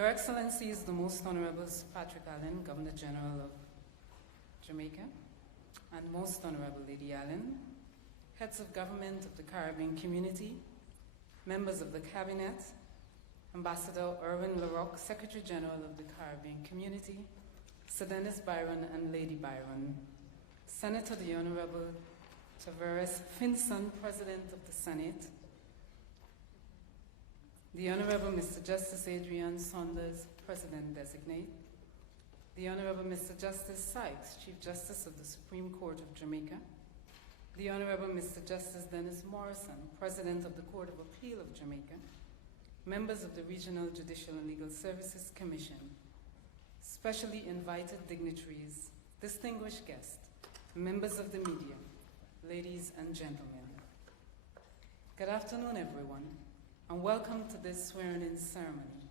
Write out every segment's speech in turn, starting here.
Their Excellencies, the Most Honourable Sir Patrick Allen, Governor General of Jamaica, and Most Honourable Lady Allen, heads of government of the Caribbean community, members of the Cabinet, Ambassador Erwin LaRocque, Secretary General of the Caribbean community, Sir Dennis Byron and Lady Byron, Senator the Honourable Tavares Finson, President of the Senate, the Honourable Mr. Justice Adrian Saunders, President-designate, the Honourable Mr. Justice Sykes, Chief Justice of the Supreme Court of Jamaica, the Honourable Mr. Justice Dennis Morrison, President of the Court of Appeal of Jamaica, members of the Regional Judicial and Legal Services Commission, specially invited dignitaries, distinguished guests, members of the media, ladies and gentlemen. Good afternoon, everyone, and welcome to this swearing-in ceremony.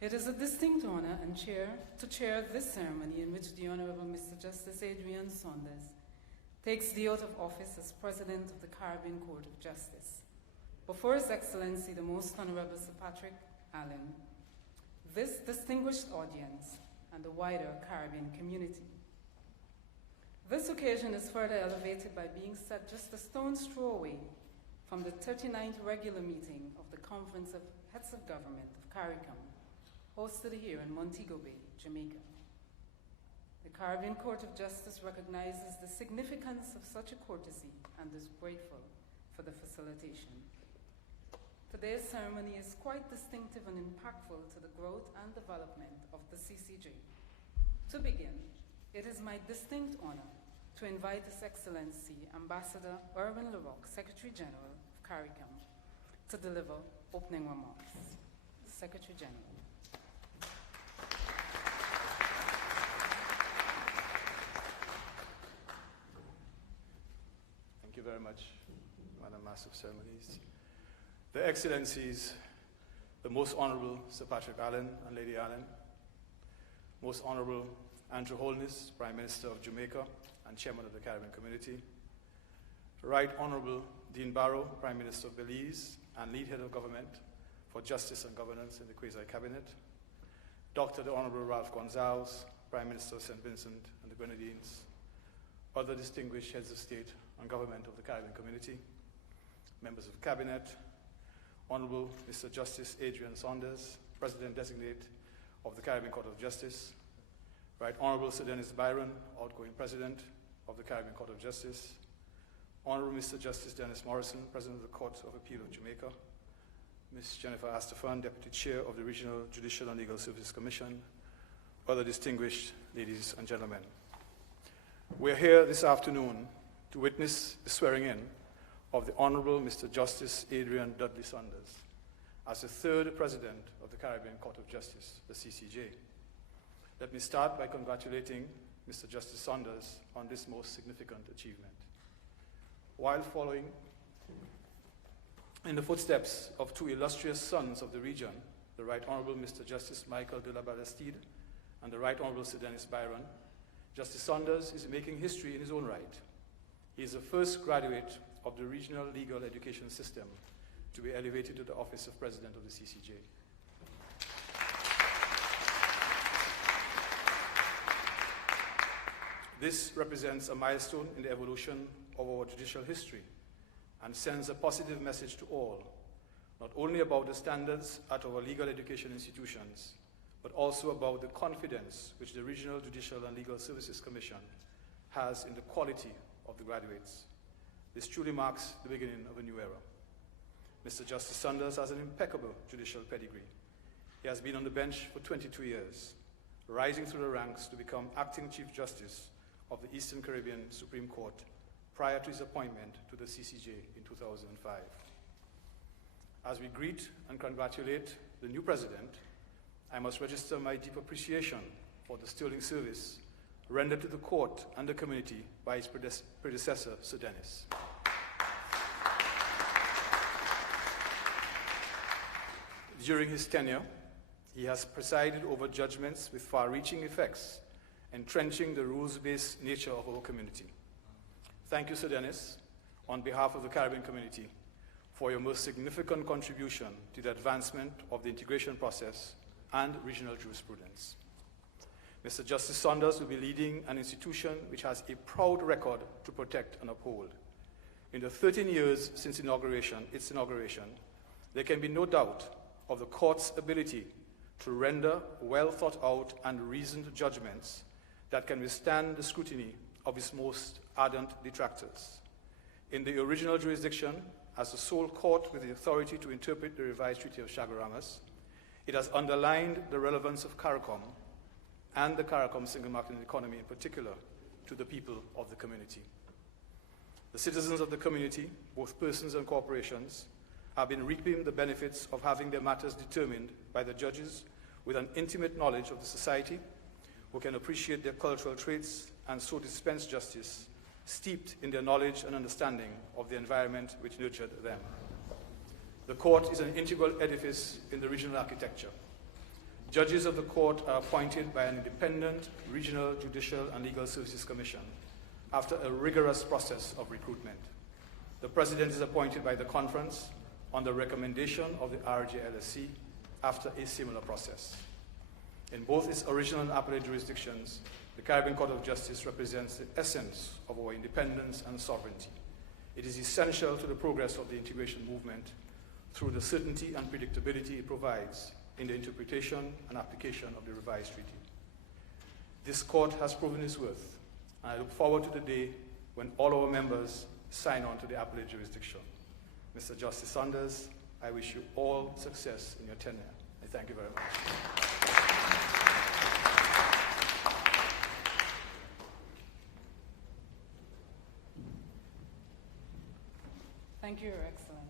It is a distinct honor and to chair this ceremony in which the Honourable Mr. Justice Adrian Saunders takes the oath of office as President of the Caribbean Court of Justice before His Excellency the Most Honourable Sir Patrick Allen, this distinguished audience, and the wider Caribbean community. This occasion is further elevated by being set just a stone's throw away from the 39th regular meeting of the Conference of Heads of Government of CARICOM, hosted here in Montego Bay, Jamaica. The Caribbean Court of Justice recognizes the significance of such a courtesy and is grateful for the facilitation. Today's ceremony is quite distinctive and impactful to the growth and development of the CCJ. To begin, it is my distinct honor to invite His Excellency Ambassador Erwin LaRocque, Secretary General of CARICOM, to deliver opening remarks. Secretary General. Thank you very much, Madam Master of Ceremonies. The Excellencies, the Most Honourable Sir Patrick Allen and Lady Allen, Most Honourable Andrew Holness, Prime Minister of Jamaica and Chairman of the Caribbean Community, Right Honourable Dean Barrow, Prime Minister of Belize and Lead Head of Government for Justice and Governance in the Quasi-Cabinet, Dr. the Honourable Ralph Gonzalez, Prime Minister of St. Vincent and the Grenadines, other distinguished heads of state and government of the Caribbean Community, members of Cabinet, Honourable Mr. Justice Adrian Saunders, President-designate of the Caribbean Court of Justice, Right Honourable Sir Dennis Byron, outgoing President of the Caribbean Court of Justice, Honourable Mr. Justice Dennis Morrison, President of the Court of Appeal of Jamaica, Ms. Jennifer Astafan, Deputy Chair of the Regional Judicial and Legal Services Commission, other distinguished ladies and gentlemen. We are here this afternoon to witness the swearing-in of the Honourable Mr. Justice Adrian Dudley Saunders as the third President of the Caribbean Court of Justice, the CCJ. Let me start by congratulating Mr. Justice Saunders on this most significant achievement. While following in the footsteps of two illustrious sons of the region, the Right Honourable Mr. Justice Michael de la Ballestide and the Right Honourable Sir Dennis Byron, Justice Saunders is making history in his own right. He is the first graduate of the regional legal education system to be elevated to the office of President of the CCJ. This represents a milestone in the evolution of our judicial history and sends a positive message to all, not only about the standards at our legal education institutions, but also about the confidence which the Regional Judicial and Legal Services Commission has in the quality of the graduates. This truly marks the beginning of a new era. Mr. Justice Saunders has an impeccable judicial pedigree. He has been on the bench for 22 years, rising through the ranks to become Acting Chief Justice of the Eastern Caribbean Supreme Court prior to his appointment to the CCJ in 2005. As we greet and congratulate the new President, I must register my deep appreciation for the sterling service rendered to the court and the community by his predecessor, Sir Dennis. During his tenure, he has presided over judgments with far-reaching effects, entrenching the rules-based nature of our community. Thank you, Sir Dennis, on behalf of the Caribbean community, for your most significant contribution to the advancement of the integration process and regional jurisprudence. Mr. Justice Saunders will be leading an institution which has a proud record to protect and uphold. In the 13 years since its inauguration, there can be no doubt of the court's ability to render well thought out and reasoned judgments that can withstand the scrutiny of its most ardent detractors. In the original jurisdiction, as the sole court with the authority to interpret the revised Treaty of Chaguaramas, it has underlined the relevance of CARICOM and the CARICOM single market economy in particular to the people of the community. The citizens of the community, both persons and corporations, have been reaping the benefits of having their matters determined by the judges with an intimate knowledge of the society, who can appreciate their cultural traits and so dispense justice, steeped in their knowledge and understanding of the environment which nurtured them. The court is an integral edifice in the regional architecture. Judges of the court are appointed by an independent regional judicial and legal services commission after a rigorous process of recruitment. The president is appointed by the conference on the recommendation of the RJLSC after a similar process. In both its original and appellate jurisdictions, the Caribbean Court of Justice represents the essence of our independence and sovereignty. It is essential to the progress of the integration movement through the certainty and predictability it provides in the interpretation and application of the revised treaty. This court has proven its worth, and I look forward to the day when all our members sign on to the appellate jurisdiction. Mr. Justice Saunders, I wish you all success in your tenure. I thank you very much. Thank you, Your Excellency.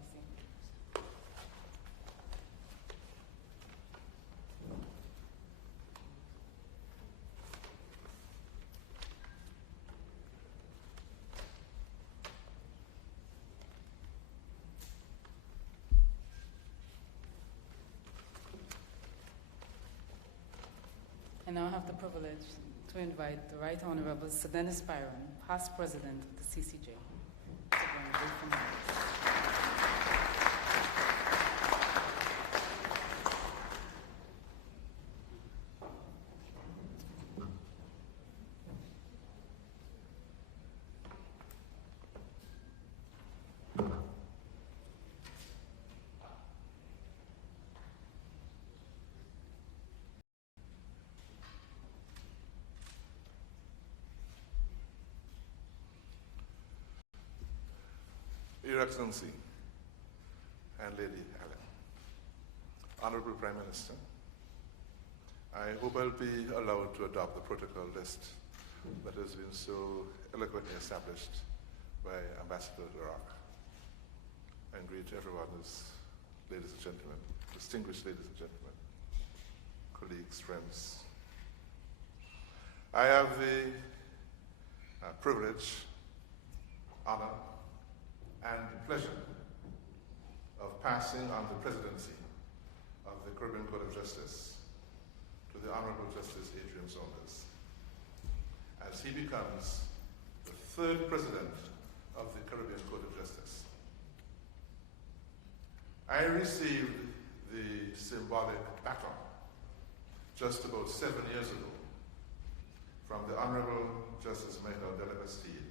I now have the privilege to invite the Right Honourable Sir Dennis Byron, past President of the CCJ, to bring a brief remarks. Your Excellency and Lady Allen, Honourable Prime Minister, I hope I'll be allowed to adopt the protocol list that has been so eloquently established by Ambassador Duroc. And greet everyone as ladies and gentlemen, distinguished ladies and gentlemen, colleagues, friends. I have the privilege, honor, and pleasure of passing on the presidency of the Caribbean Court of Justice to the Honourable Justice Adrian Saunders, as he becomes the third president of the Caribbean Court of Justice. I received the symbolic baton just about 7 years ago from the Honourable Justice Michael de la Bastille,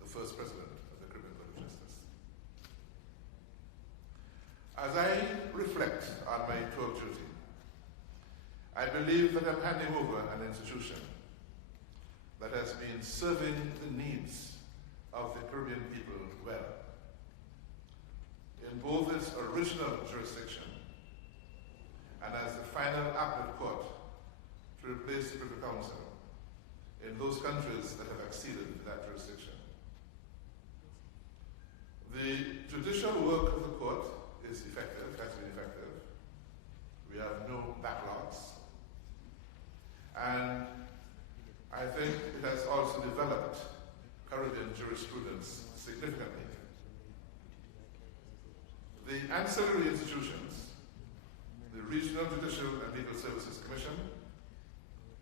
the first president of the Caribbean Court of Justice. As I reflect on my tour of duty, I believe that I'm handing over an institution that has been serving the needs of the Caribbean people well. In both its original jurisdiction and as the final appellate court to replace the Privy Council in those countries that have acceded to that jurisdiction. The judicial work of the court is effective, has been effective. We have no backlogs. And I think it has also developed Caribbean jurisprudence significantly. The ancillary institutions, the Regional Judicial and Legal Services Commission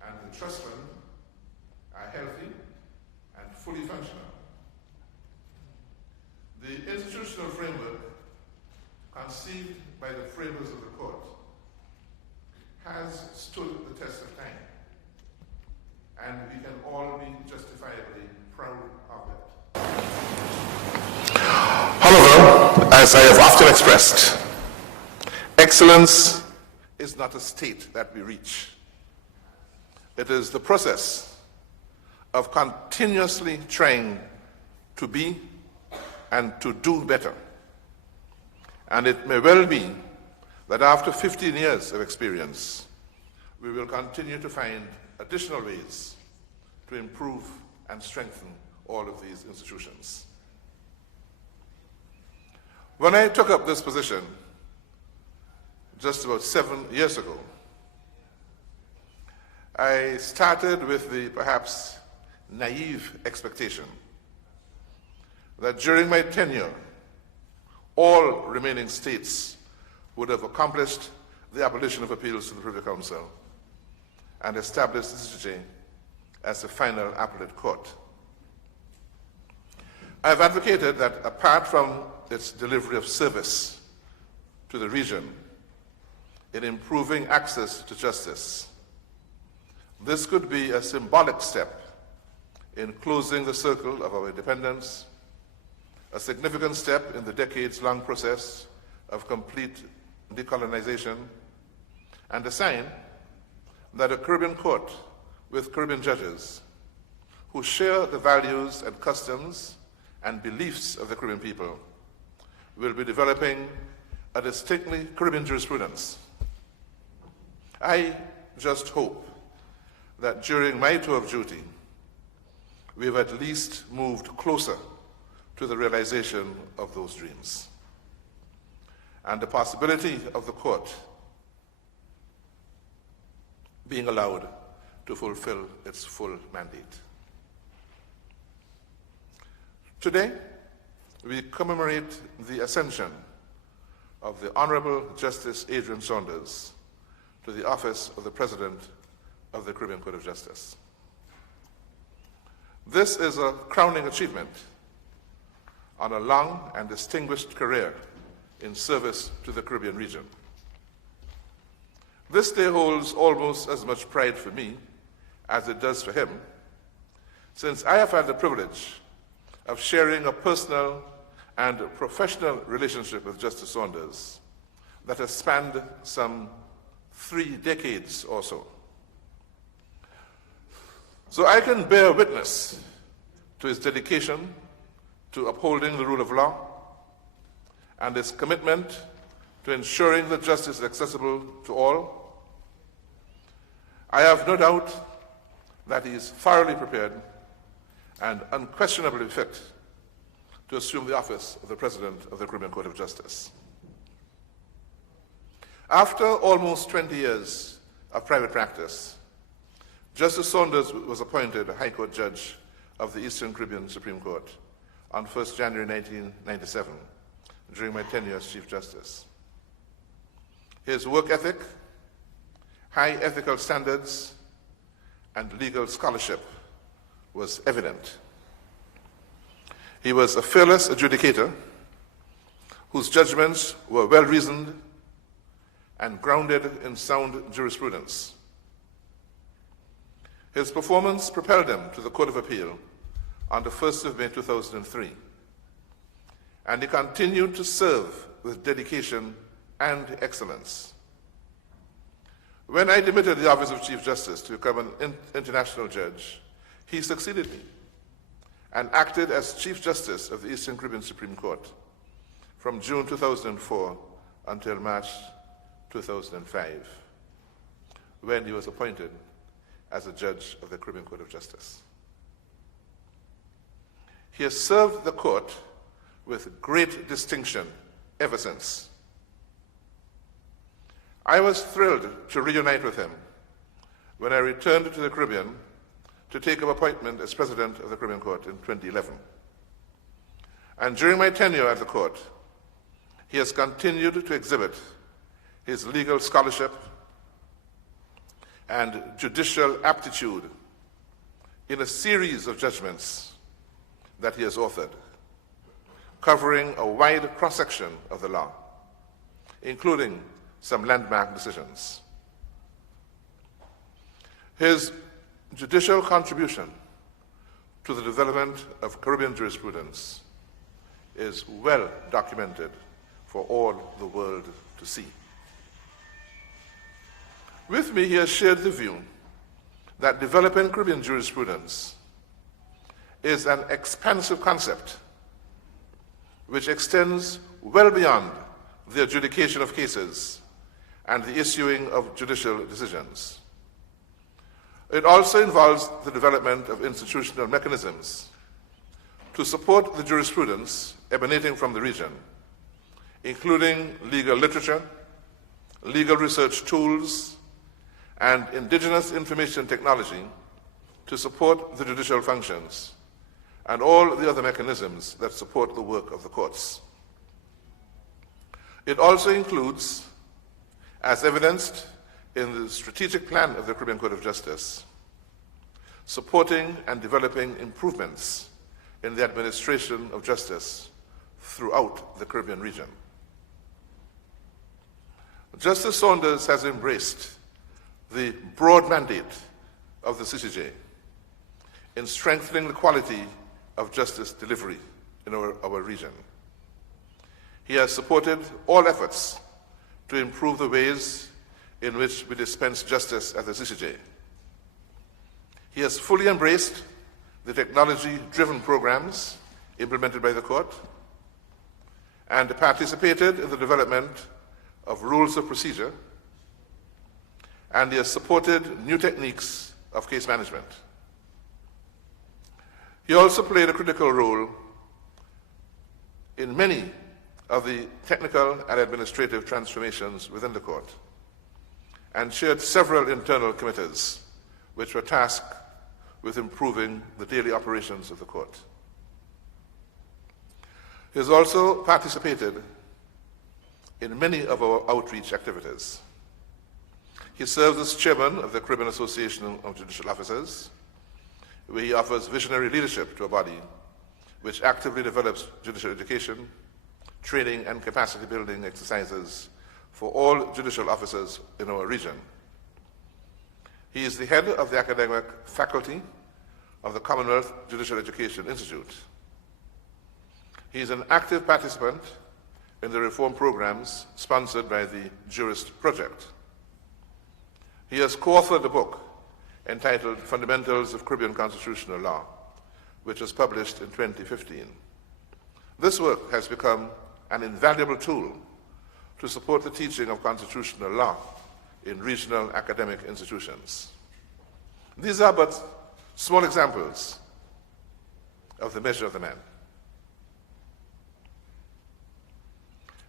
and the Trust Fund, are healthy and fully functional. The institutional framework conceived by the framers of the court has stood the test of time, and we can all be justifiably proud of it. However, as I have often expressed, excellence is not a state that we reach. It is the process of continuously trying to be and to do better. And it may well be that after 15 years of experience, we will continue to find additional ways to improve and strengthen all of these institutions. When I took up this position just about 7 years ago, I started with the perhaps naive expectation that during my tenure, all remaining states would have accomplished the abolition of appeals to the Privy Council and established the CJJ as the final appellate court. I have advocated that apart from its delivery of service to the region in improving access to justice, this could be a symbolic step in closing the circle of our independence, a significant step in the decades-long process of complete decolonization, and a sign that a Caribbean court with Caribbean judges who share the values and customs and beliefs of the Caribbean people will be developing a distinctly Caribbean jurisprudence. I just hope that during my tour of duty, we have at least moved closer to the realization of those dreams and the possibility of the court being allowed to fulfill its full mandate. Today, we commemorate the ascension of the Honourable Justice Adrian Saunders to the office of the President of the Caribbean Court of Justice. This is a crowning achievement on a long and distinguished career in service to the Caribbean region. This day holds almost as much pride for me as it does for him, since I have had the privilege of sharing a personal and professional relationship with Justice Saunders that has spanned some 3 decades or so. So I can bear witness to his dedication to upholding the rule of law and his commitment to ensuring that justice is accessible to all. I have no doubt that he is thoroughly prepared and unquestionably fit to assume the office of the President of the Caribbean Court of Justice. After almost 20 years of private practice, Justice Saunders was appointed a High Court Judge of the Eastern Caribbean Supreme Court on 1st January 1997, during my tenure as Chief Justice. His work ethic, high ethical standards, and legal scholarship was evident. He was a fearless adjudicator whose judgments were well-reasoned and grounded in sound jurisprudence. His performance propelled him to the Court of Appeal on the 1st of May 2003, and he continued to serve with dedication and excellence. When I demitted the office of Chief Justice to become an international judge, he succeeded me and acted as Chief Justice of the Eastern Caribbean Supreme Court from June 2004 until March 2005, when he was appointed as a judge of the Caribbean Court of Justice. He has served the court with great distinction ever since. I was thrilled to reunite with him when I returned to the Caribbean to take up appointment as President of the Caribbean Court in 2011. And during my tenure at the court, he has continued to exhibit his legal scholarship and judicial aptitude in a series of judgments that he has authored, covering a wide cross-section of the law, including some landmark decisions. His judicial contribution to the development of Caribbean jurisprudence is well documented for all the world to see. With me, he has shared the view that developing Caribbean jurisprudence is an expansive concept which extends well beyond the adjudication of cases and the issuing of judicial decisions. It also involves the development of institutional mechanisms to support the jurisprudence emanating from the region, including legal literature, legal research tools, and indigenous information technology to support the judicial functions, and all the other mechanisms that support the work of the courts. It also includes, as evidenced in the strategic plan of the Caribbean Court of Justice, supporting and developing improvements in the administration of justice throughout the Caribbean region. Justice Saunders has embraced the broad mandate of the CCJ in strengthening the quality of justice delivery in our region. He has supported all efforts to improve the ways in which we dispense justice at the CCJ. He has fully embraced the technology-driven programs implemented by the court and participated in the development of rules of procedure, and he has supported new techniques of case management. He also played a critical role in many of the technical and administrative transformations within the court, and chaired several internal committees which were tasked with improving the daily operations of the court. He has also participated in many of our outreach activities. He serves as chairman of the Caribbean Association of Judicial Officers, where he offers visionary leadership to a body which actively develops judicial education, training and capacity building exercises for all judicial officers in our region. He is the head of the academic faculty of the Commonwealth Judicial Education Institute. He is an active participant in the reform programs sponsored by the Jurist Project. He has co-authored a book entitled Fundamentals of Caribbean Constitutional Law, which was published in 2015. This work has become an invaluable tool to support the teaching of constitutional law in regional academic institutions. These are but small examples of the measure of the man,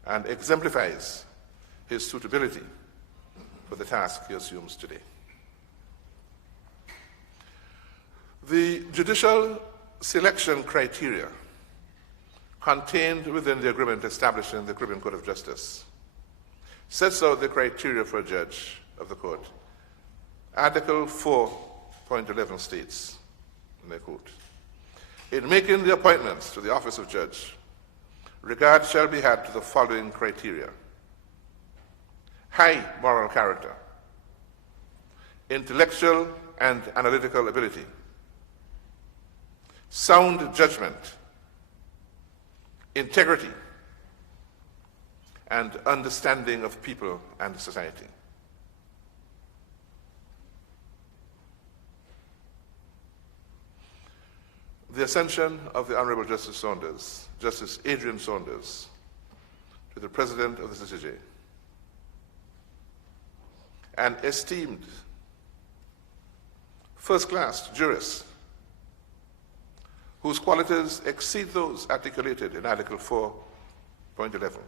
and exemplifies his suitability for the task he assumes today. The judicial selection criteria contained within the agreement establishing the Caribbean Court of Justice sets out the criteria for a judge of the court. Article 4.11 states, and I quote, "In making the appointments to the office of judge, regard shall be had to the following criteria: high moral character, intellectual and analytical ability, sound judgment, integrity, and understanding of people and society." The ascension of the Honourable Justice Saunders, Justice Adrian Saunders, to the President of the CCJ, an esteemed, first-class jurist whose qualities exceed those articulated in Article 4.11,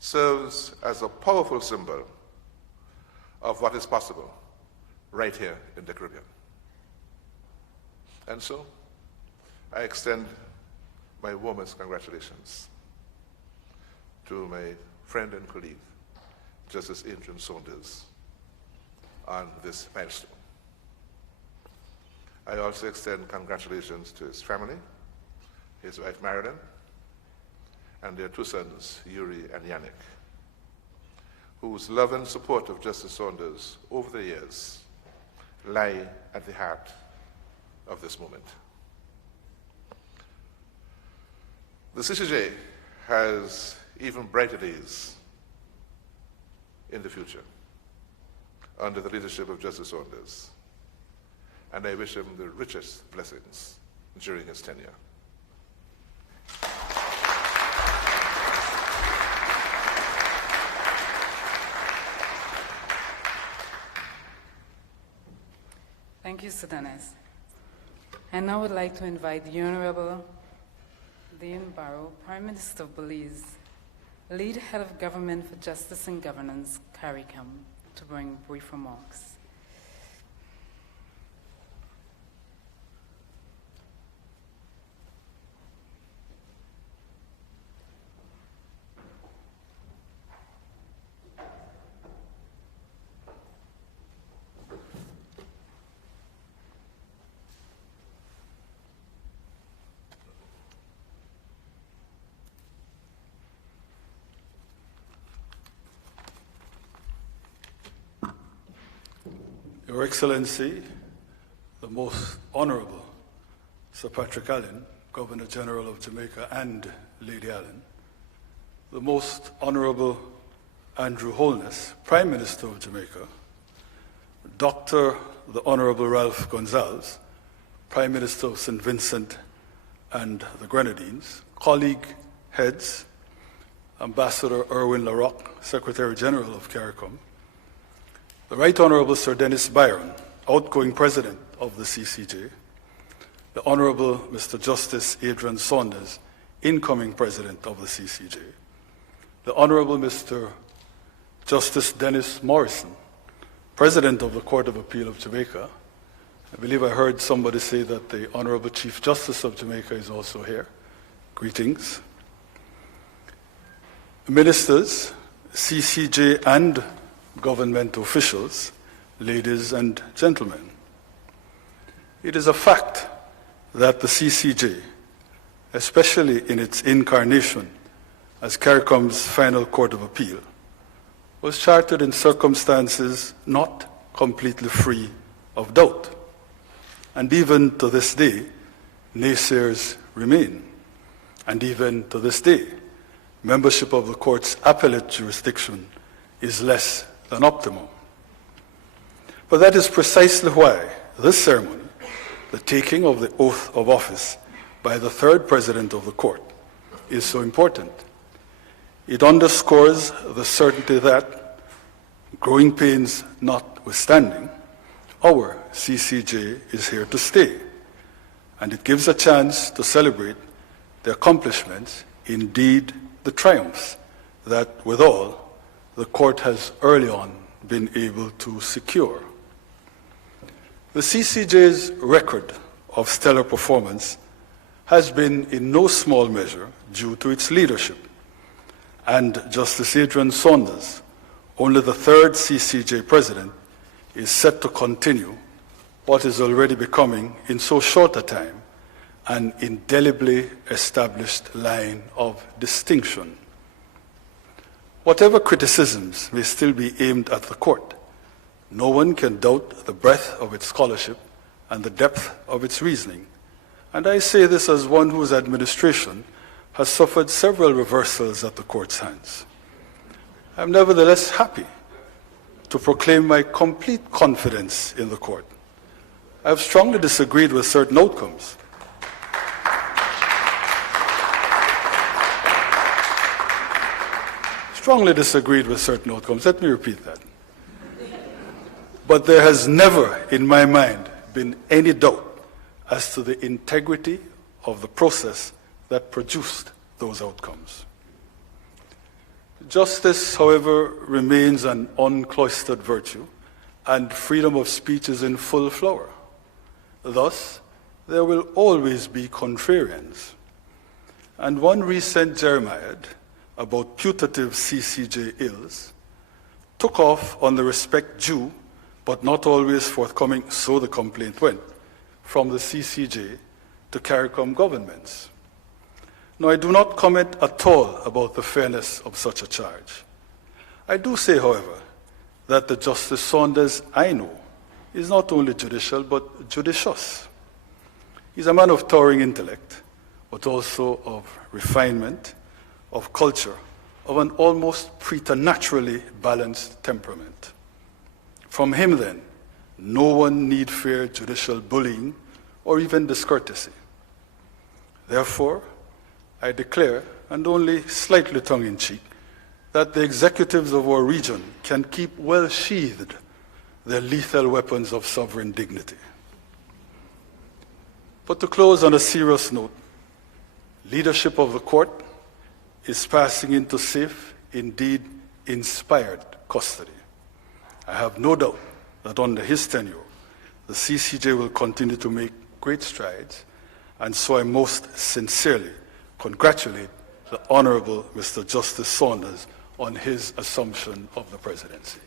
serves as a powerful symbol of what is possible right here in the Caribbean. And so, I extend my warmest congratulations to my friend and colleague, Justice Adrian Saunders, on this milestone. I also extend congratulations to his family, his wife Marilyn, and their two sons, Yuri and Yannick. whose love and support of Justice Saunders over the years lie at the heart of this moment. The CCJ has even brighter days in the future under the leadership of Justice Saunders, and I wish him the richest blessings during his tenure. Thank you, Sir Dennis. And now I would like to invite the Honourable Adrian Barrow, Prime Minister of Belize, lead head of government for justice and governance, CARICOM, to bring brief remarks. Your Excellency, the Most Honourable Sir Patrick Allen, Governor General of Jamaica, and Lady Allen, the Most Honourable Andrew Holness, Prime Minister of Jamaica, Dr. the Honourable Ralph Gonsalves, Prime Minister of St. Vincent and the Grenadines, colleague heads, Ambassador Erwin LaRocque, Secretary General of CARICOM, the Right Honourable Sir Dennis Byron, outgoing President of the CCJ, the Honourable Mr. Justice Adrian Saunders, incoming President of the CCJ, the Honourable Mr. Justice Dennis Morrison, President of the Court of Appeal of Jamaica. I believe I heard somebody say that the Honourable Chief Justice of Jamaica is also here. Greetings. Ministers, CCJ and government officials, ladies and gentlemen. It is a fact that the CCJ, especially in its incarnation as CARICOM's final court of appeal, was chartered in circumstances not completely free of doubt. And even to this day, naysayers remain. And even to this day, membership of the court's appellate jurisdiction is less than optimum. But that is precisely why this ceremony, the taking of the oath of office by the third president of the court, is so important. It underscores the certainty that, growing pains notwithstanding, our CCJ is here to stay, and it gives a chance to celebrate the accomplishments, indeed the triumphs, that withal the court has early on been able to secure. The CCJ's record of stellar performance has been in no small measure due to its leadership, and Justice Adrian Saunders, only the third CCJ president, is set to continue what is already becoming, in so short a time, an indelibly established line of distinction. Whatever criticisms may still be aimed at the court, no one can doubt the breadth of its scholarship and the depth of its reasoning. And I say this as one whose administration has suffered several reversals at the court's hands. I am nevertheless happy to proclaim my complete confidence in the court. I have strongly disagreed with certain outcomes. Strongly disagreed with certain outcomes. Let me repeat that. But there has never, in my mind, been any doubt as to the integrity of the process that produced those outcomes. Justice, however, remains an uncloistered virtue, and freedom of speech is in full flower. Thus, there will always be contrarians. And one recent jeremiad about putative CCJ ills took off on the respect due, but not always forthcoming, so the complaint went, from the CCJ to CARICOM governments. Now, I do not comment at all about the fairness of such a charge. I do say, however, that the Justice Saunders I know is not only judicial, but judicious. He's a man of towering intellect, but also of refinement, of culture, of an almost preternaturally balanced temperament. From him, then, no one need fear judicial bullying or even discourtesy. Therefore, I declare, and only slightly tongue-in-cheek, that the executives of our region can keep well sheathed their lethal weapons of sovereign dignity. But to close on a serious note, leadership of the court is passing into safe, indeed inspired custody. I have no doubt that under his tenure, the CCJ will continue to make great strides, and so I most sincerely congratulate the Honourable Mr. Justice Saunders on his assumption of the presidency.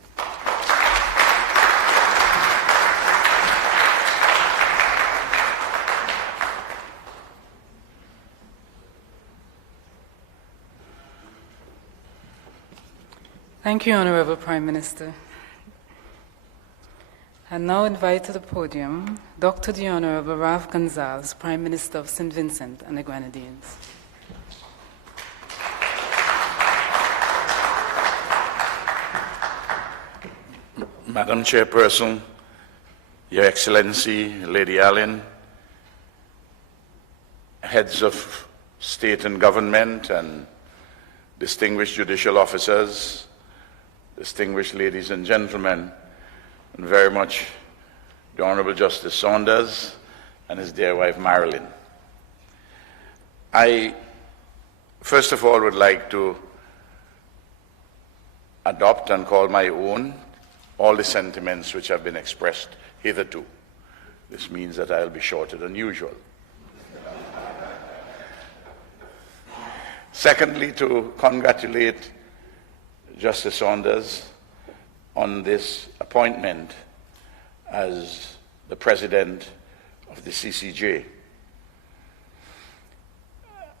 Thank you, Honourable Prime Minister. I now invite to the podium Dr. the Honourable Ralph Gonzalez, Prime Minister of St. Vincent and the Grenadines. Madam Chairperson, Your Excellency, Lady Allen, heads of state and government and distinguished judicial officers, distinguished ladies and gentlemen, and very much the Honourable Justice Saunders and his dear wife Marilyn. I first of all would like to adopt and call my own all the sentiments which have been expressed hitherto. This means that I'll be shorter than usual. Secondly, to congratulate Justice Saunders on this appointment as the President of the CCJ.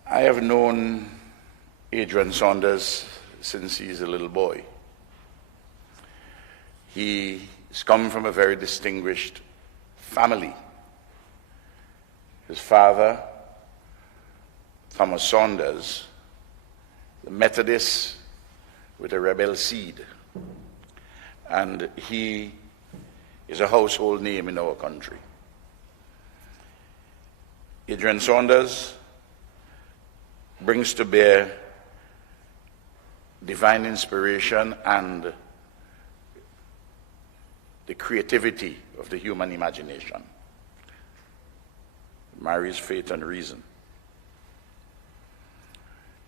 I have known Adrian Saunders since he's a little boy. He's come from a very distinguished family. His father, Thomas Saunders, the Methodist with a rebel seed, and he is a household name in our country. Adrian Saunders brings to bear divine inspiration and the creativity of the human imagination. Marries faith and reason.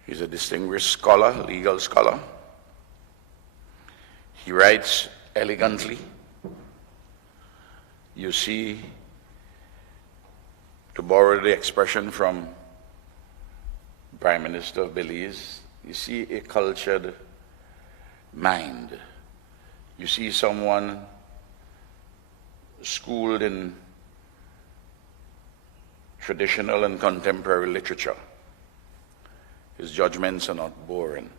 He's a distinguished scholar, legal scholar. He writes elegantly. You see, to borrow the expression from Prime Minister of Belize, you see a cultured mind. You see someone schooled in traditional and contemporary literature. His judgments are not boring.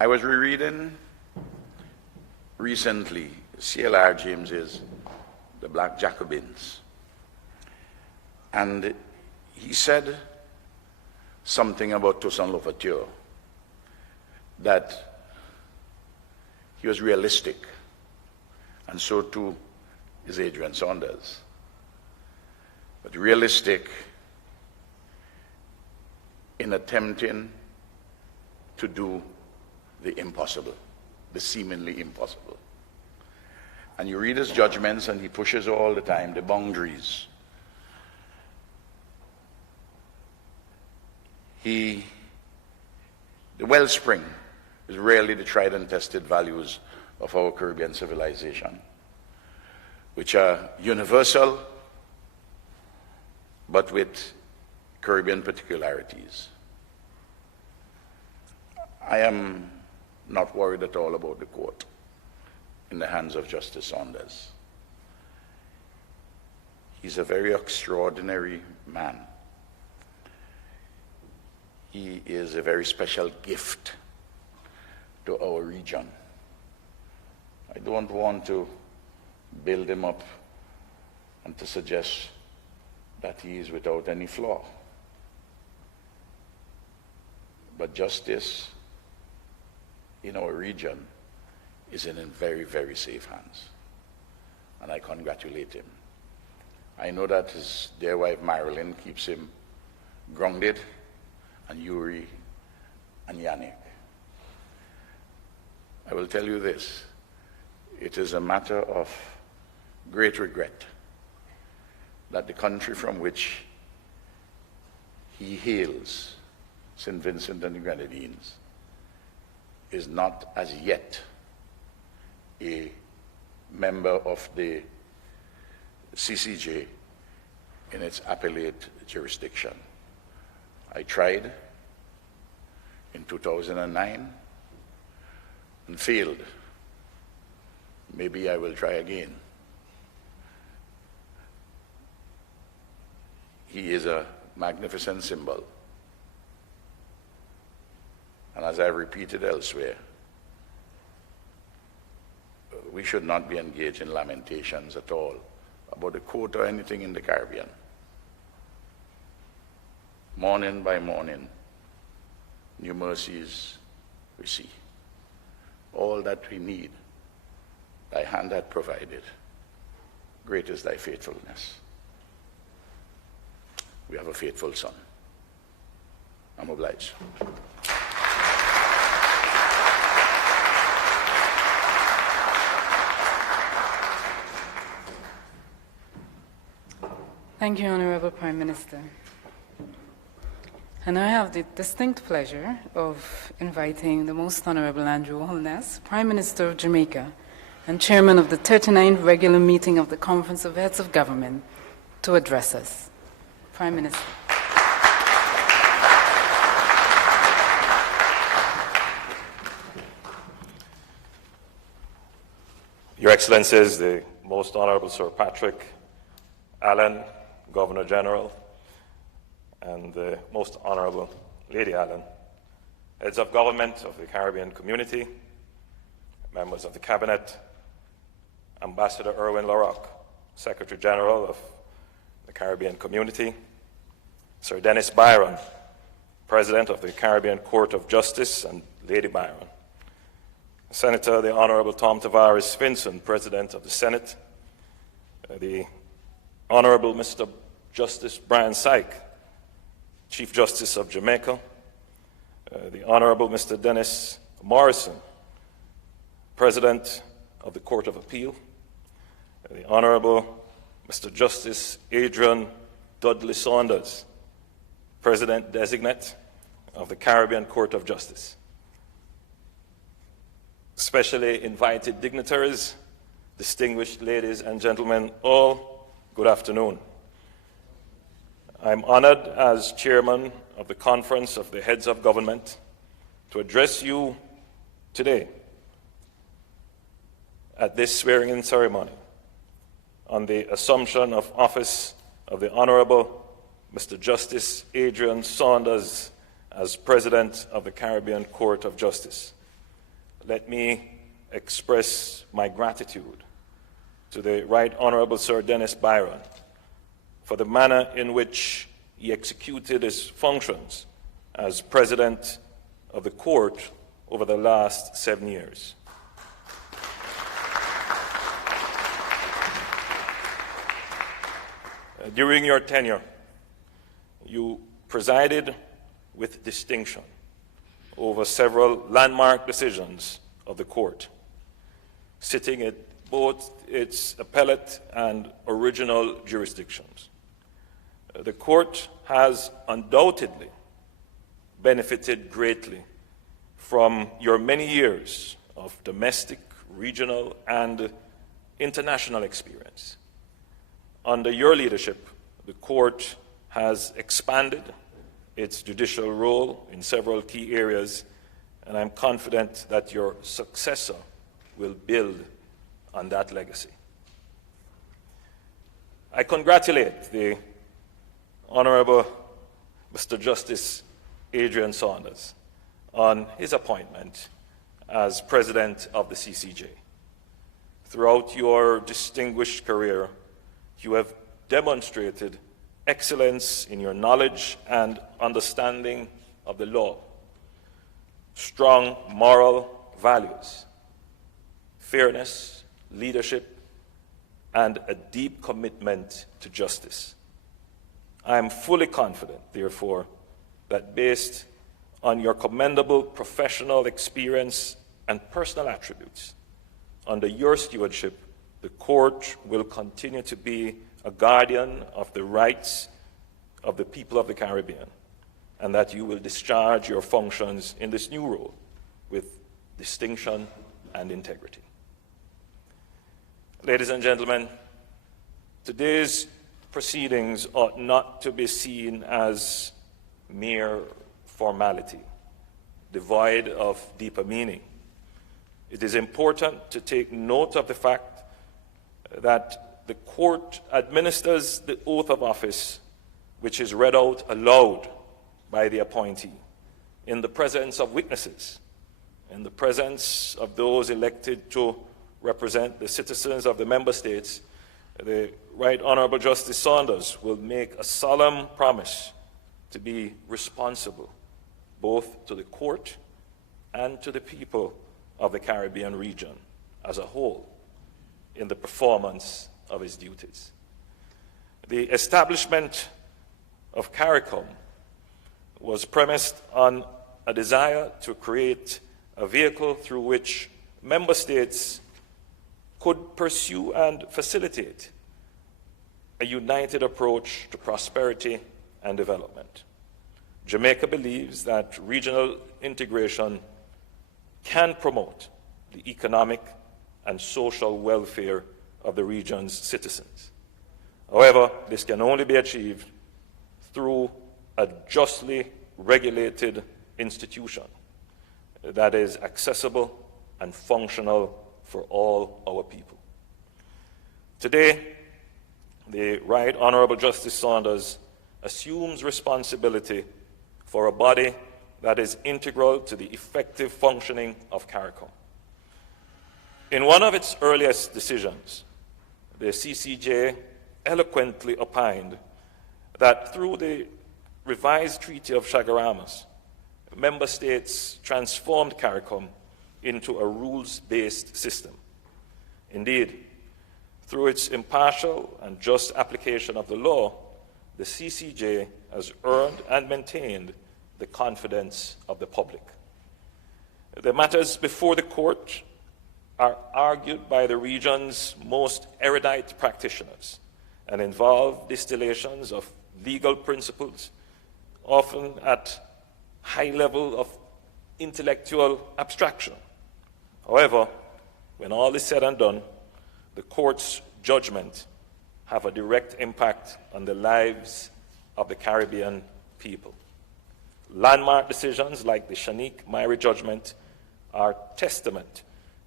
I was rereading recently C.L.R. James's The Black Jacobins, and he said something about Toussaint Louverture, that he was realistic, and so too is Adrian Saunders. But realistic in attempting to do the impossible, the seemingly impossible. And you read his judgments, and he pushes all the time the boundaries. The wellspring is rarely the tried and tested values of our Caribbean civilization, which are universal, but with Caribbean particularities. I am not worried at all about the court in the hands of Justice Saunders. He's a very extraordinary man. he is a very special gift to our region. I don't want to build him up and to suggest that he is without any flaw. But justice in our region is in very, very safe hands. And I congratulate him. I know that his dear wife Marilyn keeps him grounded, and Yuri and Yannick. I will tell you this, it is a matter of great regret that the country from which he hails, St. Vincent and the Grenadines, is not as yet a member of the CCJ in its appellate jurisdiction. I tried in 2009 and failed. Maybe I will try again. He is a magnificent symbol. And as I've repeated elsewhere, we should not be engaged in lamentations at all about the court or anything in the Caribbean. Morning by morning, new mercies we see. All that we need, thy hand hath provided. Great is thy faithfulness. We have a faithful son. I'm obliged. Thank you, Honourable Prime Minister. And I have the distinct pleasure of inviting the Most Honourable Andrew Holness, Prime Minister of Jamaica and Chairman of the 39th regular meeting of the Conference of Heads of Government, to address us. Prime Minister. Your Excellencies, the Most Honourable Sir Patrick Allen, Governor General, and the Most Honourable Lady Allen, Heads of Government of the Caribbean Community, members of the Cabinet, Ambassador Erwin LaRocque, Secretary General of the Caribbean Community, Sir Dennis Byron, President of the Caribbean Court of Justice, and Lady Byron, Senator the Honourable Tom Tavares Finson, President of the Senate, the Honourable Mr. Justice Brian Syke, Chief Justice of Jamaica, the Honourable Mr. Dennis Morrison, President of the Court of Appeal, the Honourable Mr. Justice Adrian Dudley Saunders, President-designate of the Caribbean Court of Justice, specially invited dignitaries, distinguished ladies and gentlemen, all, good afternoon. I'm honored as chairman of the Conference of the Heads of Government to address you today at this swearing-in ceremony on the assumption of office of the Honourable Mr. Justice Adrian Saunders as President of the Caribbean Court of Justice. Let me express my gratitude to the Right Honourable Sir Dennis Byron for the manner in which he executed his functions as President of the Court over the last 7 years. During your tenure, you presided with distinction over several landmark decisions of the Court, sitting at both its appellate and original jurisdictions. The Court has undoubtedly benefited greatly from your many years of domestic, regional, and international experience. Under your leadership, the Court has expanded its judicial role in several key areas, and I'm confident that your successor will build on that legacy. I congratulate the Honourable Mr. Justice Adrian Saunders on his appointment as President of the CCJ. Throughout your distinguished career, you have demonstrated excellence in your knowledge and understanding of the law, strong moral values, fairness, leadership, and a deep commitment to justice. I am fully confident, therefore, that based on your commendable professional experience and personal attributes, under your stewardship, the court will continue to be a guardian of the rights of the people of the Caribbean, and that you will discharge your functions in this new role with distinction and integrity. Ladies and gentlemen, today's proceedings ought not to be seen as mere formality, devoid of deeper meaning. It is important to take note of the fact that the court administers the oath of office, which is read out aloud by the appointee in the presence of witnesses, in the presence of those elected to represent the citizens of the member states. The Right Honourable Justice Saunders will make a solemn promise to be responsible both to the court and to the people of the Caribbean region as a whole in the performance of his duties. The establishment of CARICOM was premised on a desire to create a vehicle through which member states could pursue and facilitate a united approach to prosperity and development. Jamaica believes that regional integration can promote the economic and social welfare of the region's citizens. However, this can only be achieved through a justly regulated institution that is accessible and functional for all our people. Today, the Right Honourable Justice Saunders assumes responsibility for a body that is integral to the effective functioning of CARICOM. In one of its earliest decisions, the CCJ eloquently opined that through the revised Treaty of Chaguaramas, member states transformed CARICOM into a rules-based system. Indeed, through its impartial and just application of the law, the CCJ has earned and maintained the confidence of the public. The matters before the court are argued by the region's most erudite practitioners and involve distillations of legal principles, often at high level of intellectual abstraction. However, when all is said and done, the court's judgment have a direct impact on the lives of the Caribbean people. Landmark decisions like the Shanique Myrie judgment are testament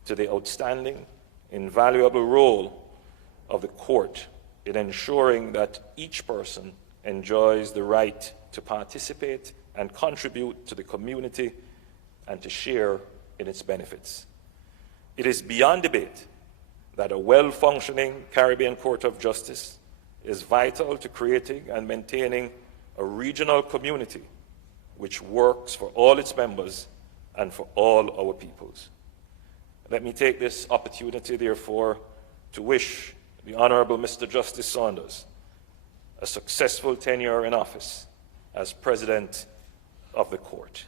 to the outstanding, invaluable role of the court in ensuring that each person enjoys the right to participate and contribute to the community and to share in its benefits. It is beyond debate that a well-functioning Caribbean Court of Justice is vital to creating and maintaining a regional community which works for all its members and for all our peoples. Let me take this opportunity, therefore, to wish the Honourable Mr. Justice Saunders a successful tenure in office as President of the Court.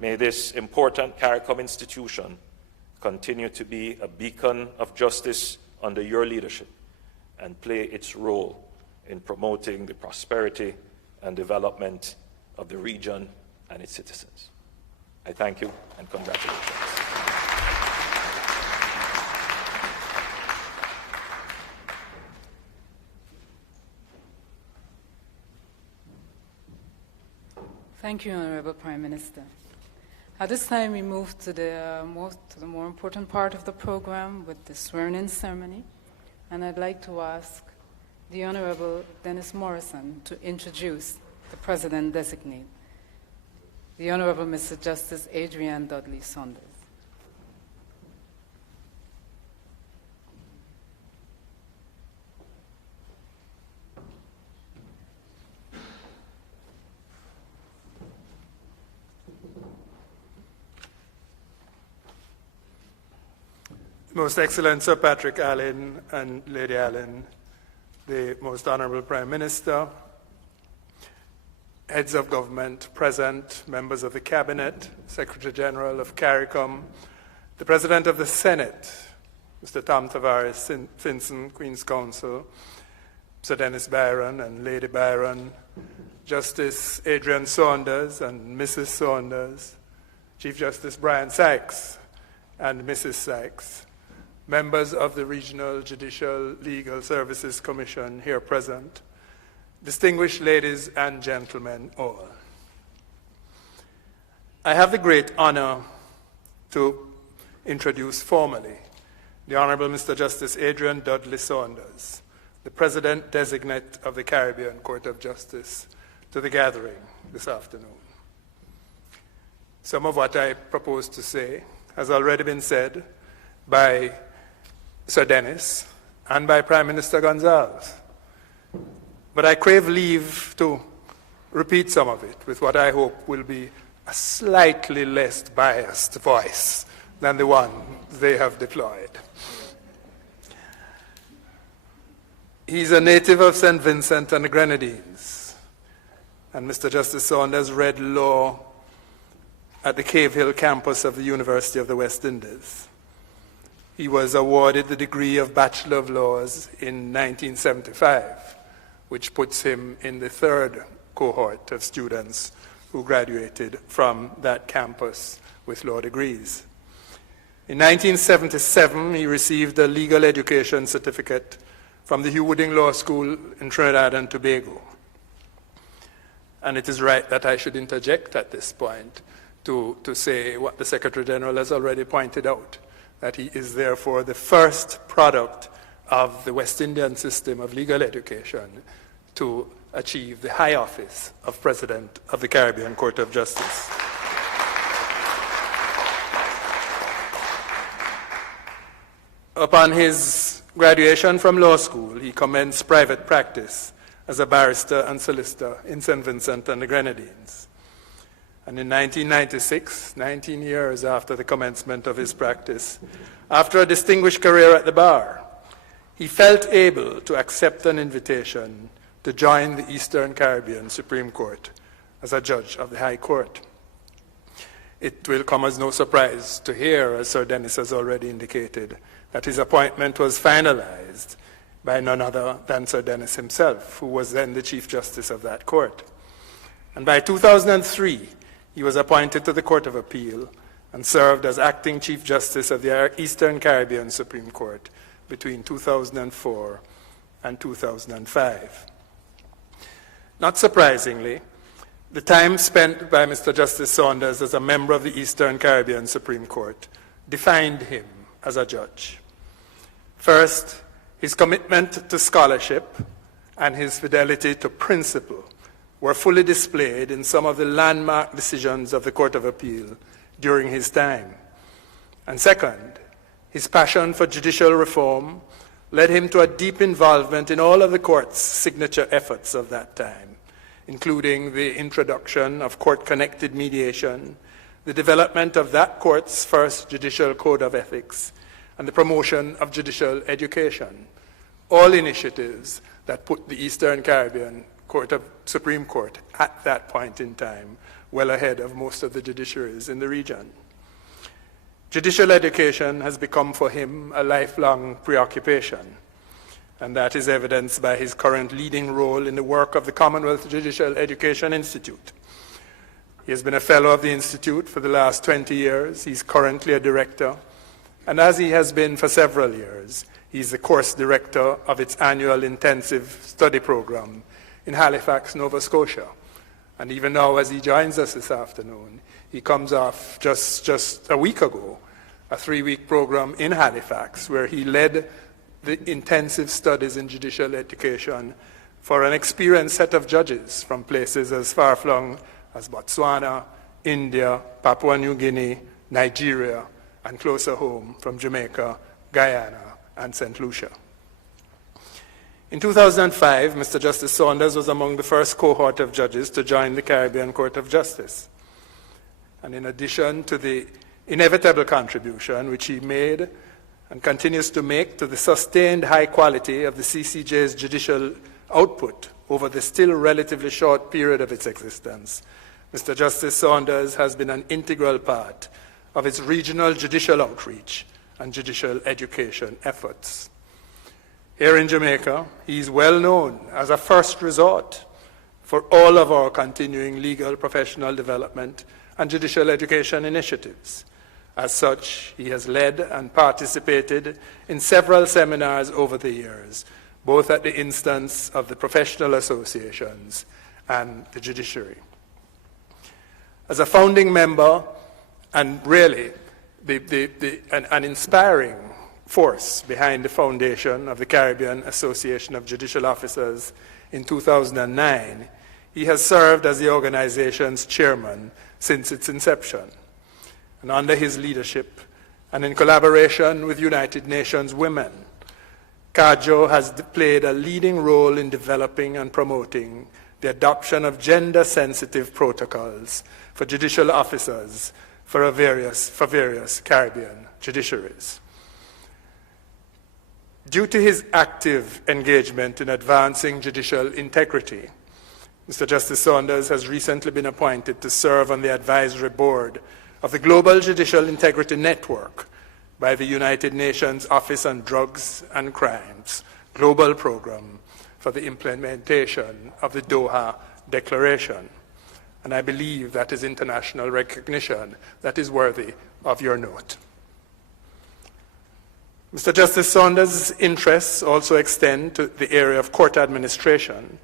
May this important CARICOM institution continue to be a beacon of justice under your leadership and play its role in promoting the prosperity and development of the region and its citizens. I thank you and congratulations. Thank you, Honourable Prime Minister. At this time, we move to the more important part of the program with the swearing-in ceremony. And I'd like to ask the Honourable Dennis Morrison to introduce the President-designate. The Honourable Mr. Justice Adrian Dudley Saunders. Most Excellent Sir Patrick Allen and Lady Allen, the Most Honourable Prime Minister, heads of government present, members of the Cabinet, Secretary General of CARICOM, the President of the Senate, Mr. Tom Tavares Finson, Queen's Counsel, Sir Dennis Byron and Lady Byron, Justice Adrian Saunders and Mrs. Saunders, Chief Justice Brian Sykes and Mrs. Sykes, members of the Regional Judicial Legal Services Commission here present, distinguished ladies and gentlemen all. I have the great honor to introduce formally the Honourable Mr. Justice Adrian Dudley Saunders, the President-designate of the Caribbean Court of Justice, to the gathering this afternoon. Some of what I propose to say has already been said by Sir Dennis and by Prime Minister Gonzalez. But I crave leave to repeat some of it with what I hope will be a slightly less biased voice than the one they have deployed. He's a native of St. Vincent and the Grenadines, and Mr. Justice Saunders read law at the Cave Hill campus of the University of the West Indies. He was awarded the degree of Bachelor of Laws in 1975, which puts him in the third cohort of students who graduated from that campus with law degrees. In 1977, he received a legal education certificate from the Hugh Wooding Law School in Trinidad and Tobago. And it is right that I should interject at this point to say what the Secretary General has already pointed out, that he is therefore the first product of the West Indian system of legal education to achieve the high office of President of the Caribbean Court of Justice. Upon his graduation from law school, he commenced private practice as a barrister and solicitor in St. Vincent and the Grenadines. And in 1996, 19 years after the commencement of his practice, after a distinguished career at the bar, he felt able to accept an invitation to join the Eastern Caribbean Supreme Court as a judge of the High Court. It will come as no surprise to hear, as Sir Dennis has already indicated, that his appointment was finalized by none other than Sir Dennis himself, who was then the Chief Justice of that court. And by 2003, he was appointed to the Court of Appeal and served as acting Chief Justice of the Eastern Caribbean Supreme Court between 2004 and 2005. Not surprisingly, the time spent by Mr. Justice Saunders as a member of the Eastern Caribbean Supreme Court defined him as a judge. First, his commitment to scholarship and his fidelity to principle were fully displayed in some of the landmark decisions of the Court of Appeal during his time. And second, his passion for judicial reform led him to a deep involvement in all of the court's signature efforts of that time, including the introduction of court-connected mediation, the development of that court's first judicial code of ethics, and the promotion of judicial education, all initiatives that put the Eastern Caribbean Supreme Court at that point in time well ahead of most of the judiciaries in the region. Judicial education has become for him a lifelong preoccupation, and that is evidenced by his current leading role in the work of the Commonwealth Judicial Education Institute. He has been a fellow of the Institute for the last 20 years. He's currently a director, and as he has been for several years, he's the course director of its annual intensive study program in Halifax, Nova Scotia. And even now, as he joins us this afternoon, he comes off just a week ago, a 3-week program in Halifax, where he led the intensive studies in judicial education for an experienced set of judges from places as far-flung as Botswana, India, Papua New Guinea, Nigeria, and closer home from Jamaica, Guyana, and St. Lucia. In 2005, Mr. Justice Saunders was among the first cohort of judges to join the Caribbean Court of Justice. And in addition to the inevitable contribution which he made and continues to make to the sustained high quality of the CCJ's judicial output over the still relatively short period of its existence, Mr. Justice Saunders has been an integral part of its regional judicial outreach and judicial education efforts. Here in Jamaica, he is well known as a first resort for all of our continuing legal professional development and judicial education initiatives. As such, he has led and participated in several seminars over the years, both at the instance of the professional associations and the judiciary. As a founding member, and really an inspiring force behind the foundation of the Caribbean Association of Judicial Officers in 2009, he has served as the organization's chairman since its inception. And under his leadership, and in collaboration with United Nations Women, CAJO has played a leading role in developing and promoting the adoption of gender-sensitive protocols for judicial officers for various Caribbean judiciaries. Due to his active engagement in advancing judicial integrity, Mr. Justice Saunders has recently been appointed to serve on the advisory board of the Global Judicial Integrity Network by the United Nations Office on Drugs and Crimes Global Program for the implementation of the Doha Declaration. And I believe that is international recognition that is worthy of your note. Mr. Justice Saunders' interests also extend to the area of court administration,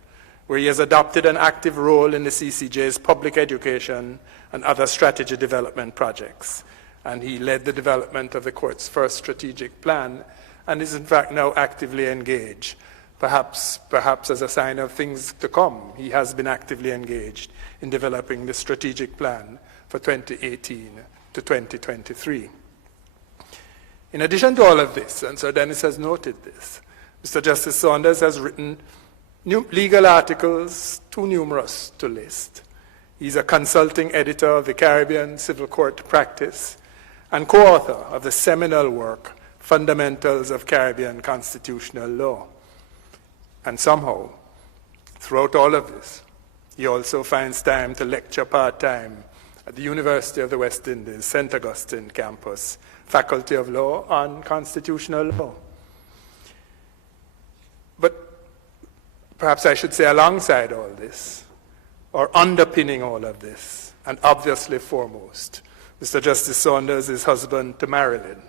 where he has adopted an active role in the CCJ's public education and other strategy development projects. And he led the development of the court's first strategic plan and is in fact now actively engaged. Perhaps as a sign of things to come, he has been actively engaged in developing the strategic plan for 2018 to 2023. In addition to all of this, and Sir Dennis has noted this, Mr. Justice Saunders has written legal articles too numerous to list. He's a consulting editor of the Caribbean Civil Court Practice and co-author of the seminal work, Fundamentals of Caribbean Constitutional Law. And somehow, throughout all of this, he also finds time to lecture part-time at the University of the West Indies, St. Augustine campus, Faculty of Law on Constitutional Law. But perhaps I should say alongside all this, or underpinning all of this, and obviously foremost, Mr. Justice Saunders is husband to Marilyn.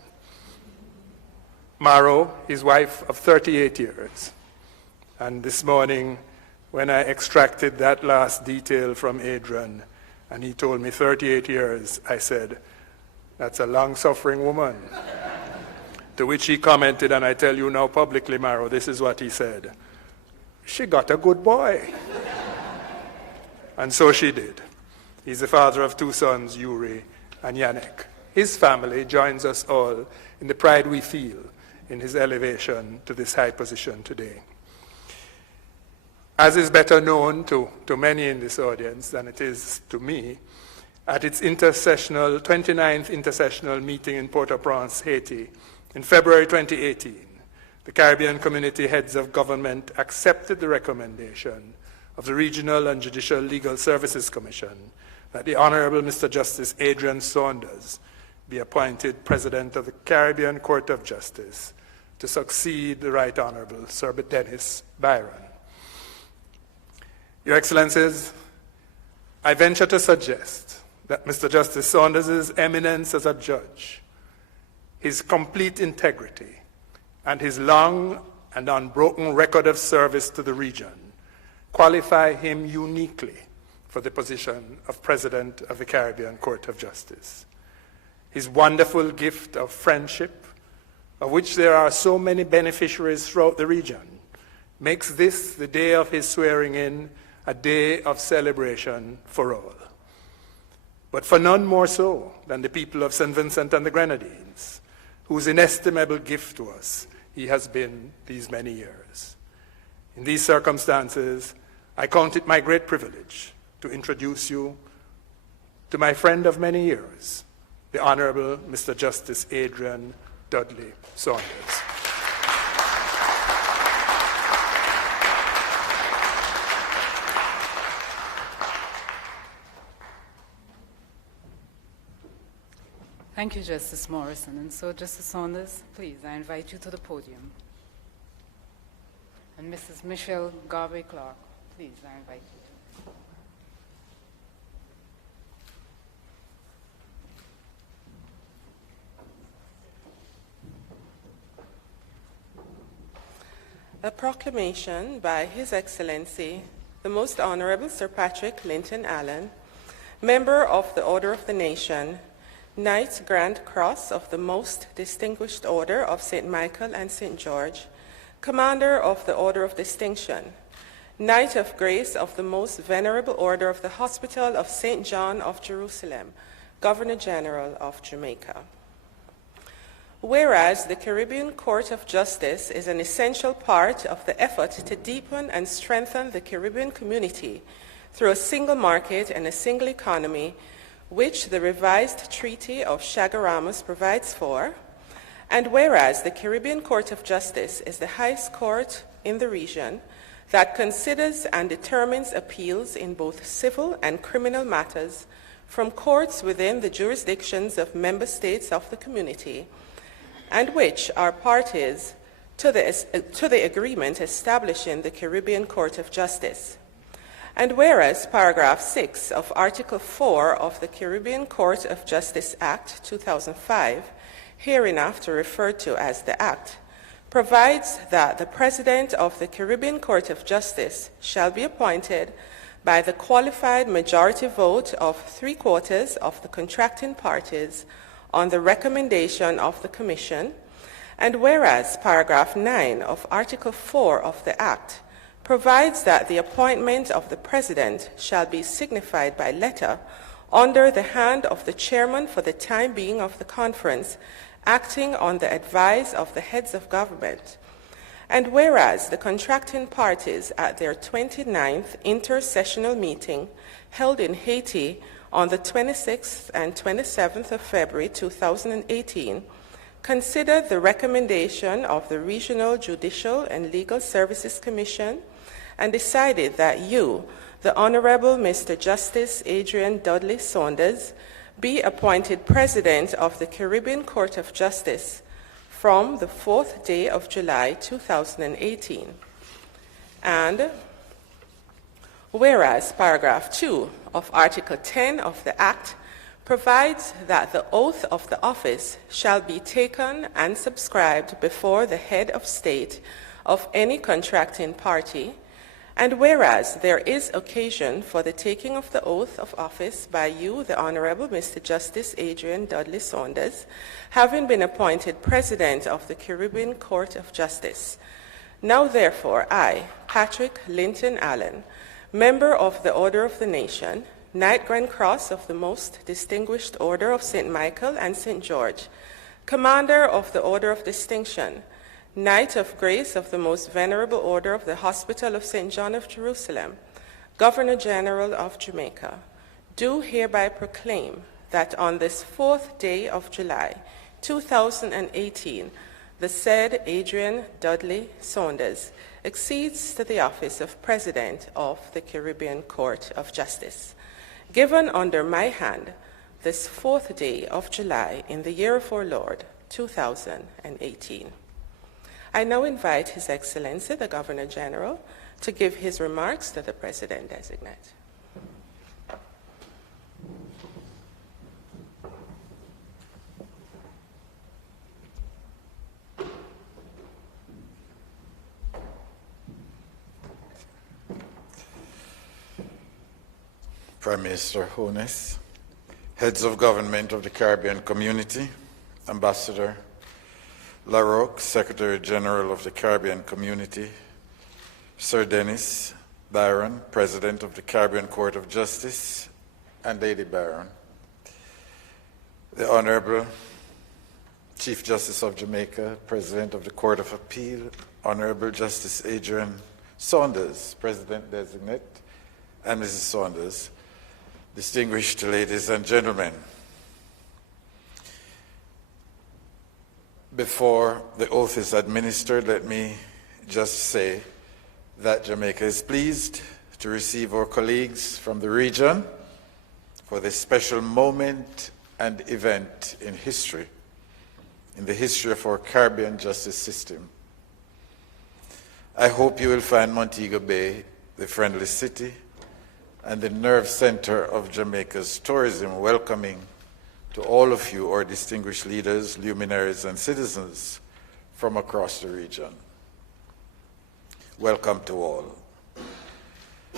Maro, his wife of 38 years. And this morning, when I extracted that last detail from Adrian, and he told me 38 years, I said, "That's a long-suffering woman." To which he commented, and I tell you now publicly, Maro, this is what he said: "She got a good boy." And so she did. He's the father of two sons, Yuri and Yannick. His family joins us all in the pride we feel in his elevation to this high position today. As is better known to many in this audience than it is to me, at its 29th intercessional meeting in Port-au-Prince, Haiti, in February 2018, the Caribbean Community Heads of Government accepted the recommendation of the Regional and Judicial Legal Services Commission that the Honourable Mr. Justice Adrian Saunders be appointed President of the Caribbean Court of Justice to succeed the Right Honourable Sir Dennis Byron. Your Excellencies, I venture to suggest that Mr. Justice Saunders' eminence as a judge, his complete integrity, and his long and unbroken record of service to the region qualify him uniquely for the position of President of the Caribbean Court of Justice. His wonderful gift of friendship, of which there are so many beneficiaries throughout the region, makes this, the day of his swearing in, a day of celebration for all. but for none more so than the people of St. Vincent and the Grenadines, whose inestimable gift to us he has been these many years. In these circumstances, I count it my great privilege to introduce you to my friend of many years, the Honourable Mr. Justice Adrian Dudley Saunders. Thank you, Justice Morrison. And so, Justice Saunders, please, I invite you to the podium. And Mrs. Michelle Garvey-Clark, please, I invite you to. A proclamation by His Excellency, the Most Honourable Sir Patrick Linton Allen, Member of the Order of the Nation, Knight Grand Cross of the Most Distinguished Order of St. Michael and St. George, Commander of the Order of Distinction, Knight of Grace of the Most Venerable Order of the Hospital of St. John of Jerusalem, Governor General of Jamaica. Whereas the Caribbean Court of Justice is an essential part of the effort to deepen and strengthen the Caribbean community through a single market and a single economy, which the revised Treaty of Chaguaramas provides for, and whereas the Caribbean Court of Justice is the highest court in the region that considers and determines appeals in both civil and criminal matters from courts within the jurisdictions of member states of the community, and which are parties to the agreement establishing the Caribbean Court of Justice. And whereas paragraph 6 of Article 4 of the Caribbean Court of Justice Act 2005, hereinafter referred to as the Act, provides that the President of the Caribbean Court of Justice shall be appointed by the qualified majority vote of 3/4 of the contracting parties on the recommendation of the Commission, and whereas paragraph 9 of Article 4 of the Act provides that the appointment of the President shall be signified by letter under the hand of the Chairman for the time being of the conference, acting on the advice of the heads of government. And whereas the contracting parties at their 29th intersessional meeting held in Haiti on the 26th and 27th of February 2018, considered the recommendation of the Regional Judicial and Legal Services Commission and decided that you, the Honourable Mr. Justice Adrian Dudley Saunders, be appointed President of the Caribbean Court of Justice from the 4th day of July 2018. And whereas paragraph 2 of Article 10 of the Act provides that the oath of the office shall be taken and subscribed before the head of state of any contracting party, and whereas there is occasion for the taking of the oath of office by you, the Honourable Mr. Justice Adrian Dudley Saunders, having been appointed President of the Caribbean Court of Justice. Now therefore I, Patrick Linton Allen, Member of the Order of the Nation, Knight Grand Cross of the Most Distinguished Order of St. Michael and St. George, Commander of the Order of Distinction, Knight of Grace of the Most Venerable Order of the Hospital of St. John of Jerusalem, Governor General of Jamaica, do hereby proclaim that on this 4th day of July, 2018, the said Adrian Dudley Saunders accedes to the office of President of the Caribbean Court of Justice, given under my hand this 4th day of July in the year of our Lord, 2018. I now invite His Excellency, the Governor General, to give his remarks to the President-designate. Prime Minister Honus, heads of government of the Caribbean Community, Ambassador LaRocque, Secretary General of the Caribbean Community, Sir Dennis Byron, President of the Caribbean Court of Justice, and Lady Byron, the Honourable Chief Justice of Jamaica, President of the Court of Appeal, Honourable Justice Adrian Saunders, President-designate, and Mrs. Saunders, distinguished ladies and gentlemen. Before the oath is administered, let me just say that Jamaica is pleased to receive our colleagues from the region for this special moment and event in history, in the history of our Caribbean justice system. I hope you will find Montego Bay, the friendly city, and the nerve center of Jamaica's tourism welcoming to all of you, our distinguished leaders, luminaries, and citizens from across the region. Welcome to all.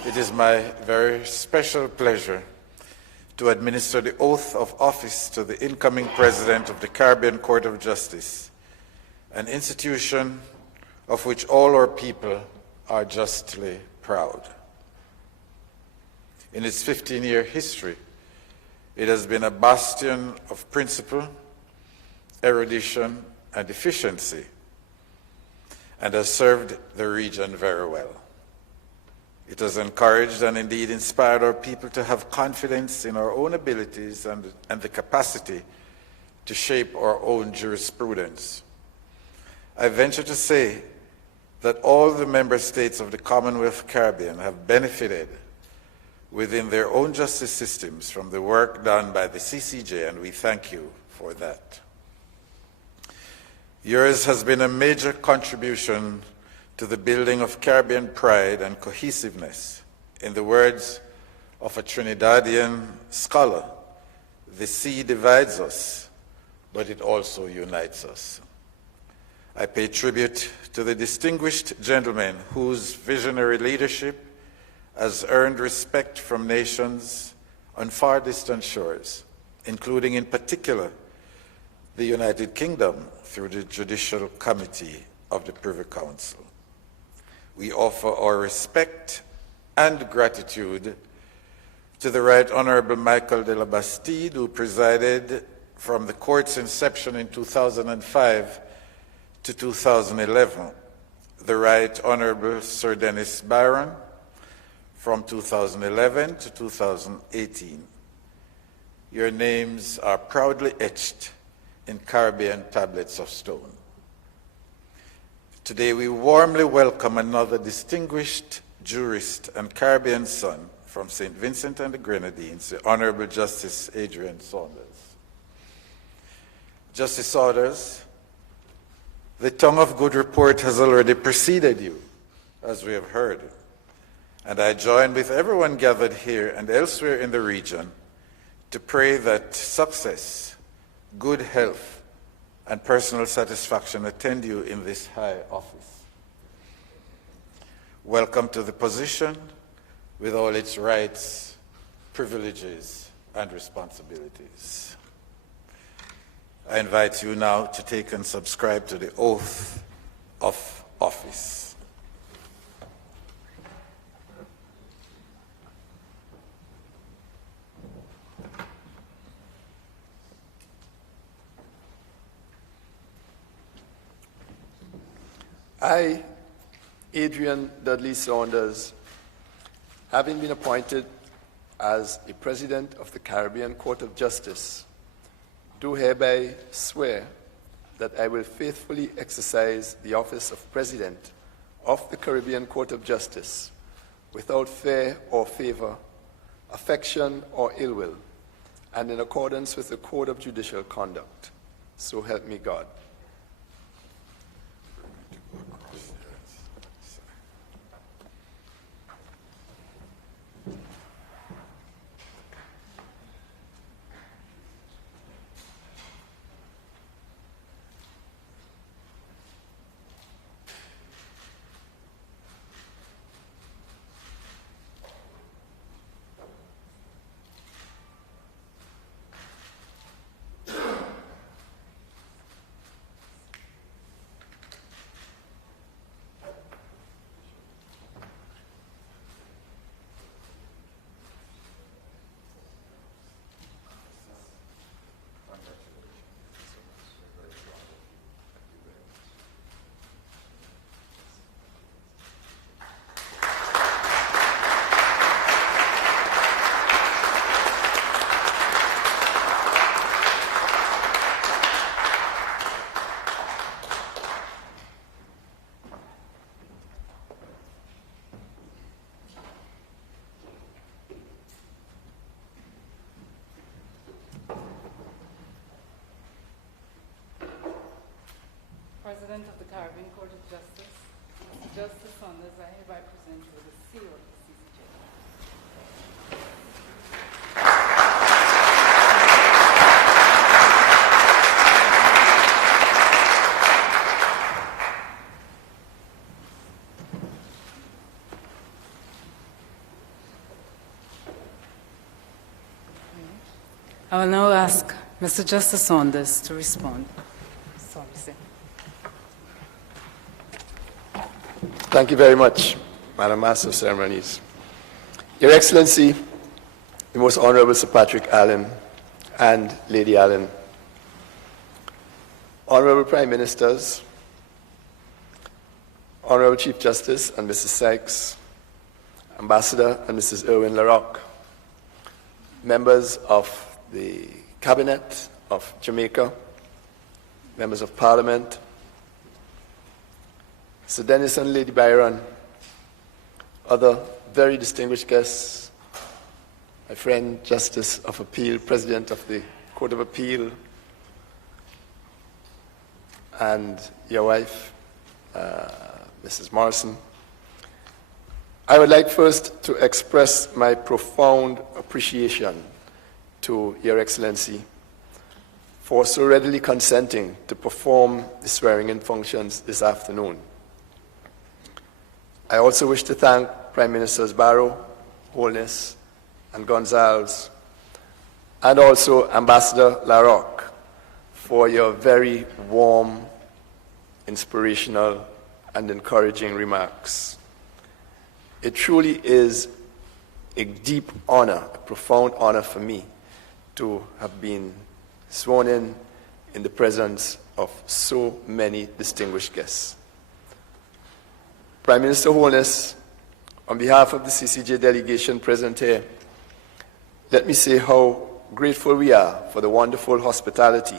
It is my very special pleasure to administer the oath of office to the incoming President of the Caribbean Court of Justice, an institution of which all our people are justly proud. In its 15-year history, it has been a bastion of principle, erudition, and efficiency, and has served the region very well. It has encouraged and indeed inspired our people to have confidence in our own abilities and the capacity to shape our own jurisprudence. I venture to say that all the member states of the Commonwealth Caribbean have benefited within their own justice systems from the work done by the CCJ, and we thank you for that. Yours has been a major contribution to the building of Caribbean pride and cohesiveness. In the words of a Trinidadian scholar, the sea divides us, but it also unites us. I pay tribute to the distinguished gentleman whose visionary leadership has earned respect from nations on far distant shores, including in particular the United Kingdom through the Judicial Committee of the Privy Council. We offer our respect and gratitude to the Right Honourable Michael de la Bastide, who presided from the court's inception in 2005 to 2011, the Right Honourable Sir Dennis Byron from 2011 to 2018. Your names are proudly etched in Caribbean tablets of stone. Today we warmly welcome another distinguished jurist and Caribbean son from St. Vincent and the Grenadines, the Honourable Justice Adrian Saunders. Justice Saunders, the tongue of good report has already preceded you, as we have heard, and I join with everyone gathered here and elsewhere in the region to pray that success, good health, and personal satisfaction attend you in this high office. Welcome to the position with all its rights, privileges, and responsibilities. I invite you now to take and subscribe to the oath of office. I, Adrian Dudley Saunders, having been appointed as the President of the Caribbean Court of Justice, do hereby swear that I will faithfully exercise the office of President of the Caribbean Court of Justice without fear or favor, affection or ill will, and in accordance with the Code of Judicial Conduct. So help me God. President of the Caribbean Court of Justice, Mr. Justice Saunders, I hereby present you with a seal of the CCJ. I will now ask Mr. Justice Saunders to respond. Sorry, sir. Thank you very much, Madam Master of Ceremonies. Your Excellency, the Most Honourable Sir Patrick Allen and Lady Allen, Honourable Prime Ministers, Honourable Chief Justice and Mrs. Sykes, Ambassador and Mrs. Irwin LaRocque, members of the Cabinet of Jamaica, members of Parliament, Sir Dennis and Lady Byron, other very distinguished guests, my friend, Justice of Appeal, President of the Court of Appeal, and your wife, Mrs. Morrison. I would like first to express my profound appreciation to Your Excellency for so readily consenting to perform the swearing-in functions this afternoon. I also wish to thank Prime Ministers Barrow, Holness, and Gonzalez, and also Ambassador LaRocque for your very warm, inspirational, and encouraging remarks. It truly is a deep honor, a profound honor for me to have been sworn in the presence of so many distinguished guests. Prime Minister Holness, on behalf of the CCJ delegation present here, let me say how grateful we are for the wonderful hospitality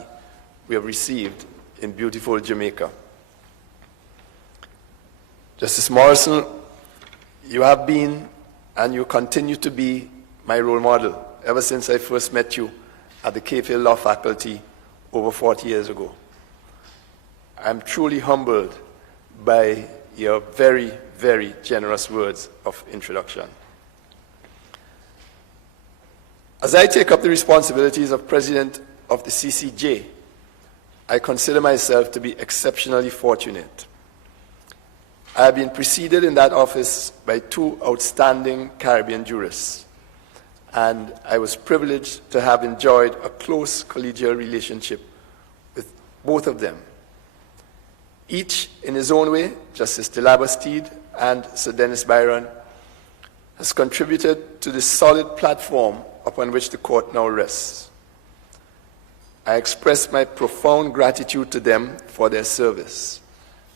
we have received in beautiful Jamaica. Justice Morrison, you have been and you continue to be my role model ever since I first met you at the Cave Law Faculty over 40 years ago. I'm truly humbled by your very, very generous words of introduction. As I take up the responsibilities of President of the CCJ, I consider myself to be exceptionally fortunate. I have been preceded in that office by two outstanding Caribbean jurists, and I was privileged to have enjoyed a close collegial relationship with both of them. Each in his own way, Justice Delabastide and Sir Dennis Byron, has contributed to the solid platform upon which the court now rests. I express my profound gratitude to them for their service,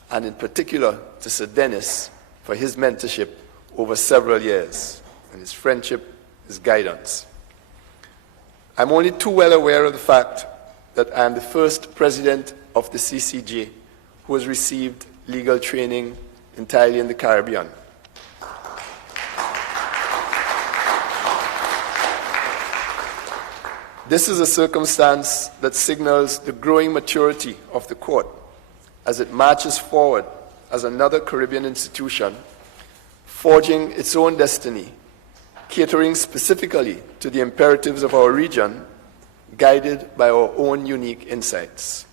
and in particular to Sir Dennis for his mentorship over several years, and his friendship, his guidance. I'm only too well aware of the fact that I am the first president of the CCJ who has received legal training entirely in the Caribbean. This is a circumstance that signals the growing maturity of the court as it marches forward as another Caribbean institution, forging its own destiny, catering specifically to the imperatives of our region, guided by our own unique insights.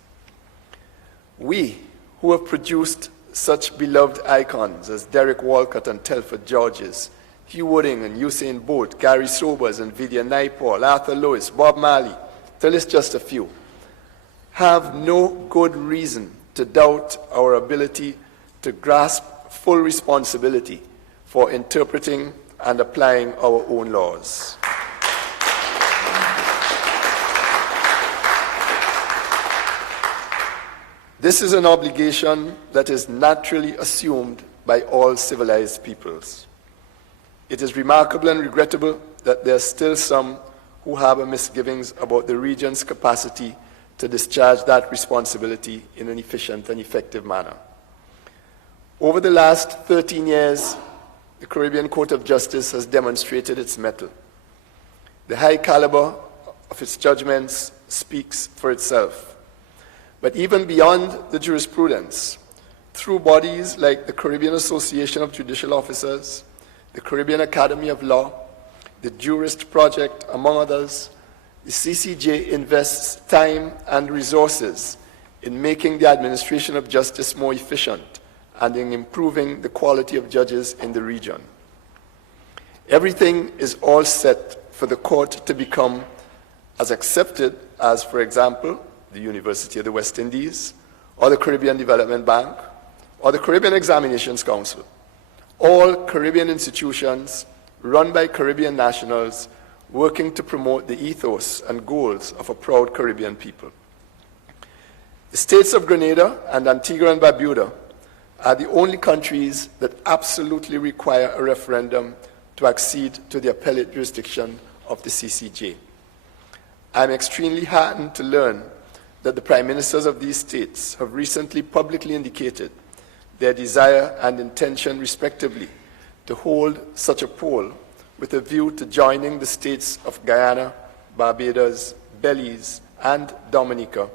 We, who have produced such beloved icons as Derek Walcott and Telford Georges, Hugh Wooding and Usain Bolt, Gary Sobers and Vidya Naipaul, Arthur Lewis, Bob Marley, to list just a few, have no good reason to doubt our ability to grasp full responsibility for interpreting and applying our own laws. This is an obligation that is naturally assumed by all civilized peoples. It is remarkable and regrettable that there are still some who harbor misgivings about the region's capacity to discharge that responsibility in an efficient and effective manner. Over the last 13 years, the Caribbean Court of Justice has demonstrated its mettle. The high caliber of its judgments speaks for itself. But even beyond the jurisprudence, through bodies like the Caribbean Association of Judicial Officers, the Caribbean Academy of Law, the Jurist Project, among others, the CCJ invests time and resources in making the administration of justice more efficient and in improving the quality of judges in the region. Everything is all set for the court to become as accepted as, for example, the University of the West Indies, or the Caribbean Development Bank, or the Caribbean Examinations Council, all Caribbean institutions run by Caribbean nationals working to promote the ethos and goals of a proud Caribbean people. The states of Grenada and Antigua and Barbuda are the only countries that absolutely require a referendum to accede to the appellate jurisdiction of the CCJ. I'm extremely heartened to learn that the prime ministers of these states have recently publicly indicated their desire and intention, respectively, to hold such a poll with a view to joining the states of Guyana, Barbados, Belize, and Dominica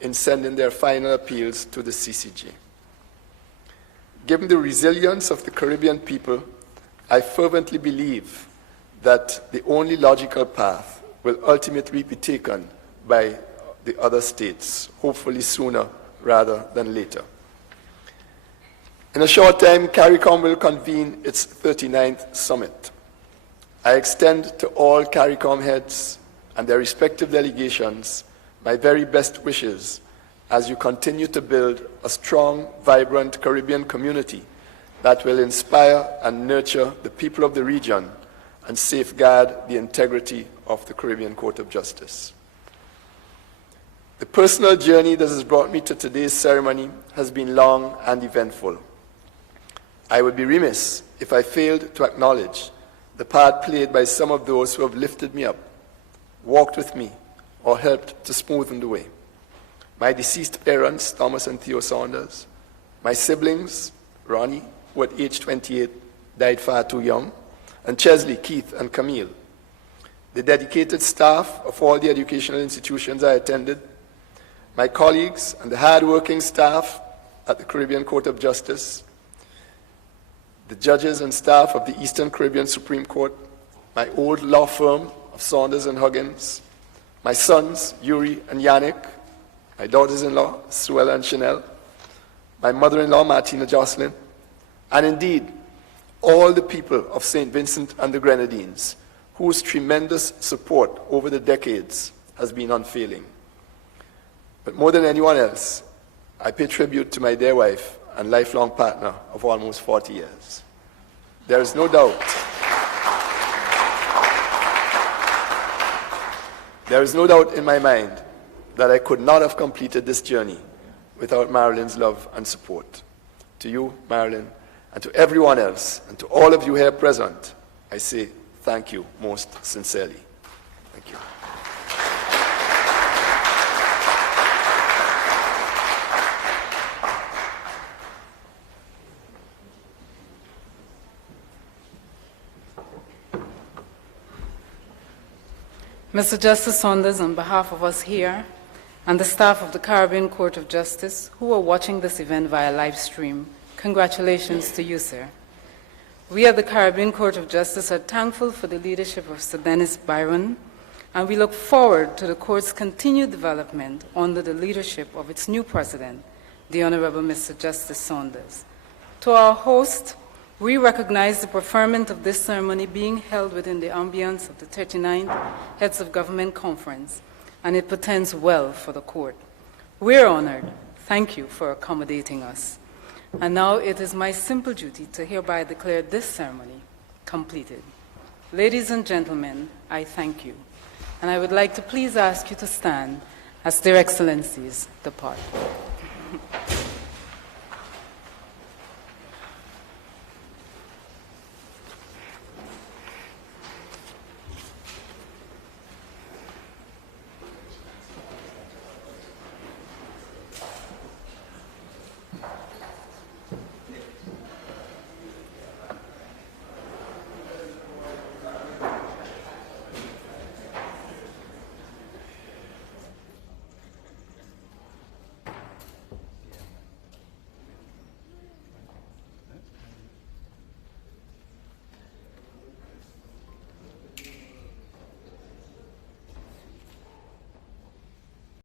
in sending their final appeals to the CCJ. Given the resilience of the Caribbean people, I fervently believe that the only logical path will ultimately be taken by the other states, hopefully sooner rather than later. In a short time, CARICOM will convene its 39th summit. I extend to all CARICOM heads and their respective delegations my very best wishes as you continue to build a strong, vibrant Caribbean community that will inspire and nurture the people of the region and safeguard the integrity of the Caribbean Court of Justice. The personal journey that has brought me to today's ceremony has been long and eventful. I would be remiss if I failed to acknowledge the part played by some of those who have lifted me up, walked with me, or helped to smoothen the way. My deceased parents, Thomas and Theo Saunders, my siblings, Ronnie, who at age 28 died far too young, and Chesley, Keith, and Camille, the dedicated staff of all the educational institutions I attended, my colleagues and the hard-working staff at the Caribbean Court of Justice, the judges and staff of the Eastern Caribbean Supreme Court, my old law firm of Saunders and Huggins, my sons, Yuri and Yannick, my daughters-in-law, Suella and Chanel, my mother-in-law, Martina Jocelyn, and indeed, all the people of St. Vincent and the Grenadines, whose tremendous support over the decades has been unfailing. But more than anyone else, I pay tribute to my dear wife and lifelong partner of almost 40 years. There is no doubt, in my mind that I could not have completed this journey without Marilyn's love and support. To you, Marilyn, and to everyone else, and to all of you here present, I say thank you most sincerely. Thank you. Mr. Justice Saunders, on behalf of us here and the staff of the Caribbean Court of Justice who are watching this event via live stream, congratulations to you, sir. We at the Caribbean Court of Justice are thankful for the leadership of Sir Dennis Byron, and we look forward to the court's continued development under the leadership of its new president, the Honourable Mr. Justice Saunders. To our host, we recognize the preferment of this ceremony being held within the ambience of the 39th Heads of Government Conference, and it portends well for the court. We're honored. Thank you for accommodating us. And now it is my simple duty to hereby declare this ceremony completed. Ladies and gentlemen, I thank you. And I would like to please ask you to stand as their excellencies depart.